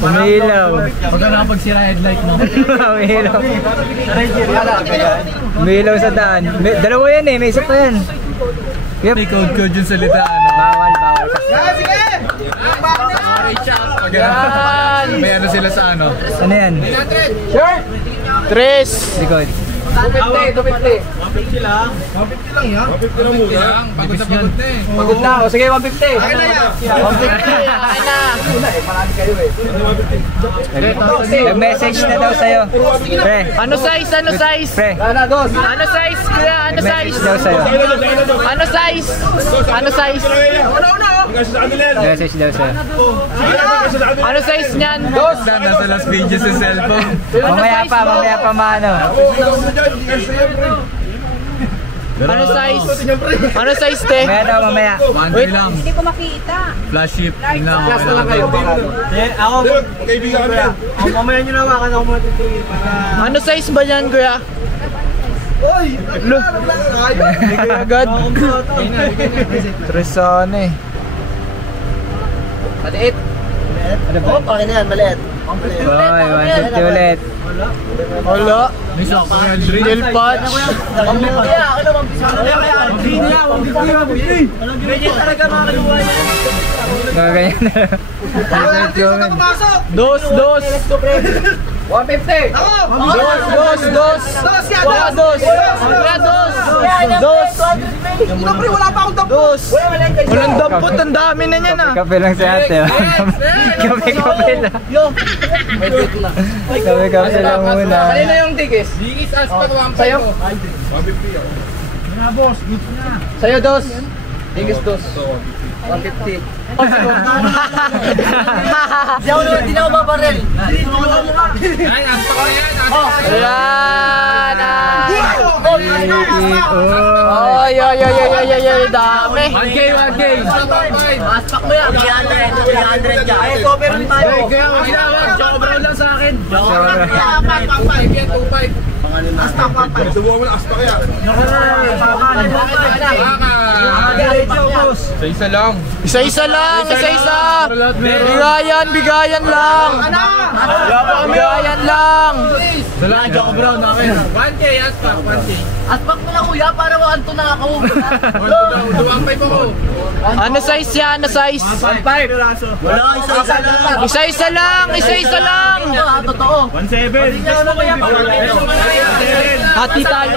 Umilaw. Huwag ka nakapagsira headlight mo. Umilaw. Umilaw sa daan. Dalawa yan eh, may isa pa yan. Yep. May code yung salita. Bawal. May ano sila sa ano? Ano yan? Tres! Likod. 250. 150 lang muna. Pagod na eh. Pagod na. O sige, 150. Akin na! Nag-message na daw sa'yo. Pre. Ano size? Pre. Dos. Ano size? Kuya, ano size? Message daw sa'yo. Ano size? Message daw sa'yo. Ano size niyan? Nasa Las Vegas yung cellphone. Mamaya pa maano. Ano size? Ano size, te? Mamaya. 1K lang. Hindi ko makita. Flash ship. Yun lang. Last na lang kayo. Ako, mamaya nyo na wakan ako matutuloy para... Ano size ba yan, kuya? Oy! Look! Agad! Tresane eh. Maliit. Ano ba? Pakin na yan, maliit. Oy, 150 ulit. Wala. May sakto yan, Dre. Gel patch. Ganyan na. Dos! 150. Dos! Wala dos! Walang dampot, ang dami na niyan ah! Kape lang si ate. Kape lang. Kape lang muna. Kanina yung tigis? Dingis as pa 150. Sa'yo? 150 ako. Sa'yo, dos. Tigis, dos. 150. Hindi na ako babarel! Ay, aspak na yan. Ayan ah! Oy. Ay, dami! 1K. Aspak mo yan! 300 ka! Ay, cover rin tayo! Kaya ang ginawa, Jobro lang sa akin. 2.5 yan, 2.5. Subukan mo na aspak kaya. Isa lang. Isa-isa lang! Bigayan lang! Bigayan lang! Dala, Jobro namin. 1K, aspak, 1K. Aspak mo lang kuya para makanto na ako! 1.5 ako. Ano size yan? Ano size? 1.5. Wala, isa-isa lang! Isa-isa lang! Totoo! 1.7. Hati tayo!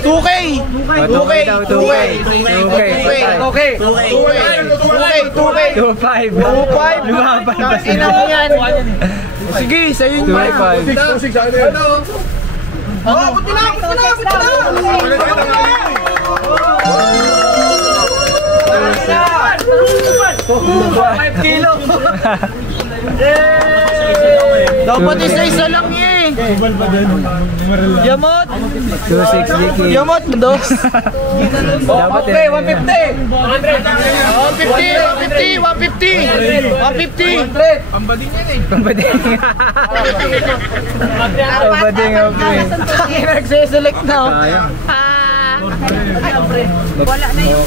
2K! 2K! 2.5. Lumaban pa Ina mo yan! Sige, sa'yo yun! 2.5. 6 ano? Buti na! Dapat isa-isa lang eh! Yamot! 2.6 Jiki. Yamot! Dos! Dapat Okay, 150. 150! Pambading yan eh. Pambading. Pambading okay. Nagsiselect na oh! Sayang. Wala na yung...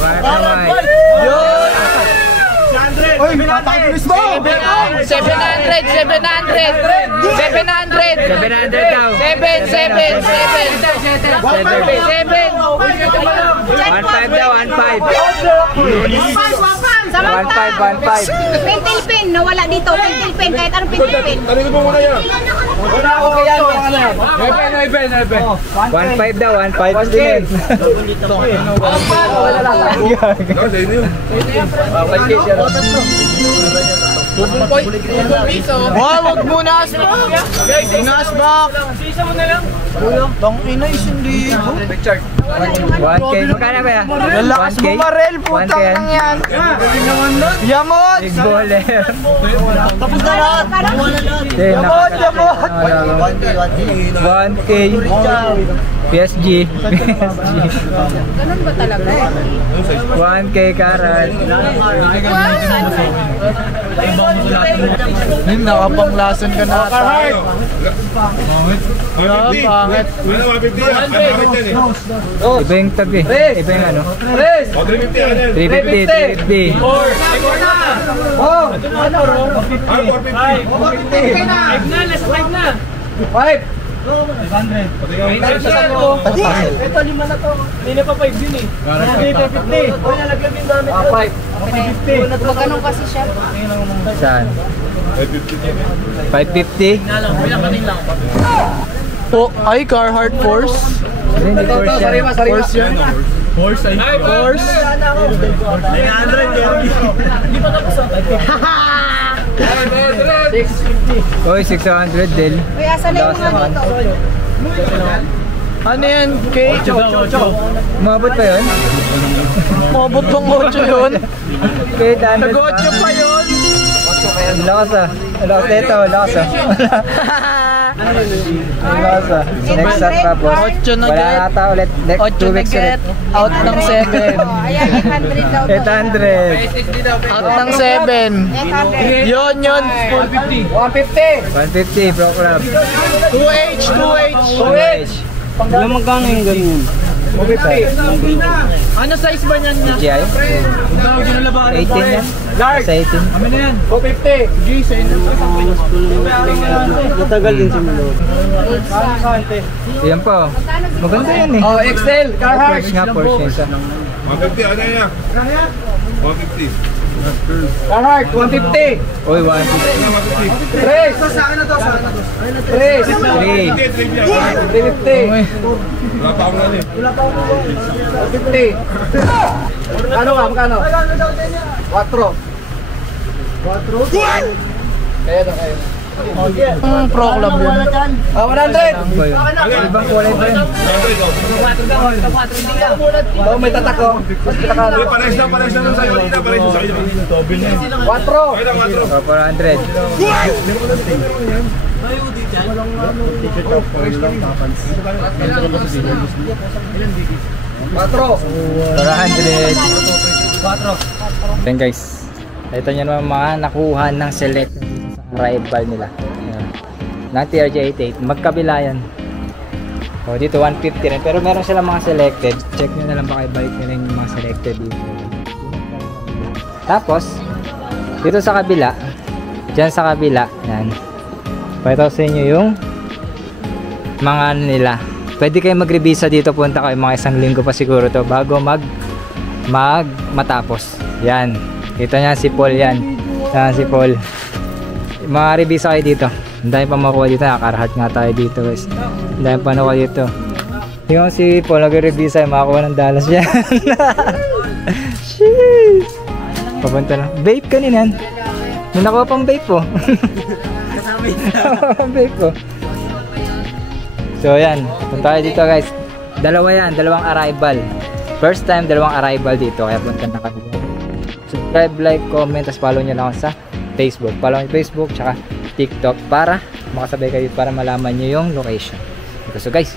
Yun! Oy, minatabilis mo! 700 daw! 1.5 daw, 1.5. Samantha, 1.5. pentel pen, nawala dito, pentel pen, kahit anong pentel pen. Tanito mo muna yan. Wala ako kaya ano yan. 1.5 daw, 1.5 din. Wala lang. Wag mo na asbak! Asbak! Tang ina hindi. 1K. Magkano ba yan? Lalakas 1K? mo Marel, putang 1K nang yan. Yamot! Big baller. Tapos na lahat. Yamot! 1K. PSG. Ganun ba talaga? 1K Carhartt. Hindi, nakapanglason ka na. Carhartt! Pangit. Iba yung tag eh. Iba yung ano. 350. 350. Oh! 500. Ito, 5 na to. Hindi pa 5 yun eh. 350. O, nalagyan din namin. 5. 550. Pag ganun kasi siya. Saan? 550? Oh, ay, Carhartt Force. Hindi Force yan. Force yan. Force. 900. Hindi pa tapos ang 650. Oy, 600 din. Uy, asa na yung mga dito? Ano yan? Kay Chocho. Umabot pa yun? Mabot bang 8 yun? Kahit 100 Nag-8 pa yun? Lakas ah. Lakas nito, lakas ah. Lakas ah. Next up tapos. 8 na Wala get. nata ulit. Next 8 2 na weeks get. ulit. Out ng 7. Ayan, 800 daw. 800. Out ng 7. 800. Yun. 150 Pro Club. 2H. Ilang magkano yung ganyan? 250. Ano size ba niyan niya? GI? 18 yan? Sa 18? Ano na yan? 250. G, matagal din siya malo. Yan po. Maganda yan eh. Oh, XL. Carhartt. Porsche nga, Porsche isa. 150, ano yan? 150. Carhartt, 150. Oy, 150. Tres. Sa akin na to. 3. 350. Wala pa akong ano eh. 50. Ano ka? Magkano? 4. Kaya na kayo. Pro Club yun. 100. Ba yun? Ibang kulay pa yun. Oh, may tatak ko. Mas pinakano. Pares na lang sa'yo. Hindi na pares na sa'yo. 4. Kaya na 4. 400. Patro. 400. Then guys, ito nyo naman mga nakuha ng select sa rival nila. Ayan. Na TRJ88, magkabila yan. O dito 150 rin, pero meron silang mga selected. Check nyo na lang baka ibalik nyo rin yung mga selected dito. Tapos dito sa kabila, dyan sa kabila, yan, pakita ko sa inyo yung mga ano nila. Pwede kayo mag-revisa dito, punta kayo mga 1 linggo pa siguro to bago matapos. Yan, kita niya si Paul yan. Yan si Paul. Mga-revisa kayo dito. Ang dami pa makuha dito. Carhartt nga tayo dito guys. Ang dami pa nakuha dito. Yung si Paul nag-revisa, makakuha ng Dallas yan. Sheesh. Papunta lang. Vape kanina yan. May nakuha pang vape po. Vape po. So yan, punta tayo dito guys. Dalawa yan, dalawang arrival. First time, dalawang arrival dito. Kaya punta na kami. Subscribe, like, comment, tapos follow nyo lang ako sa Facebook. Follow nyo Facebook, tsaka TikTok para makasabay kayo para malaman nyo yung location. So guys,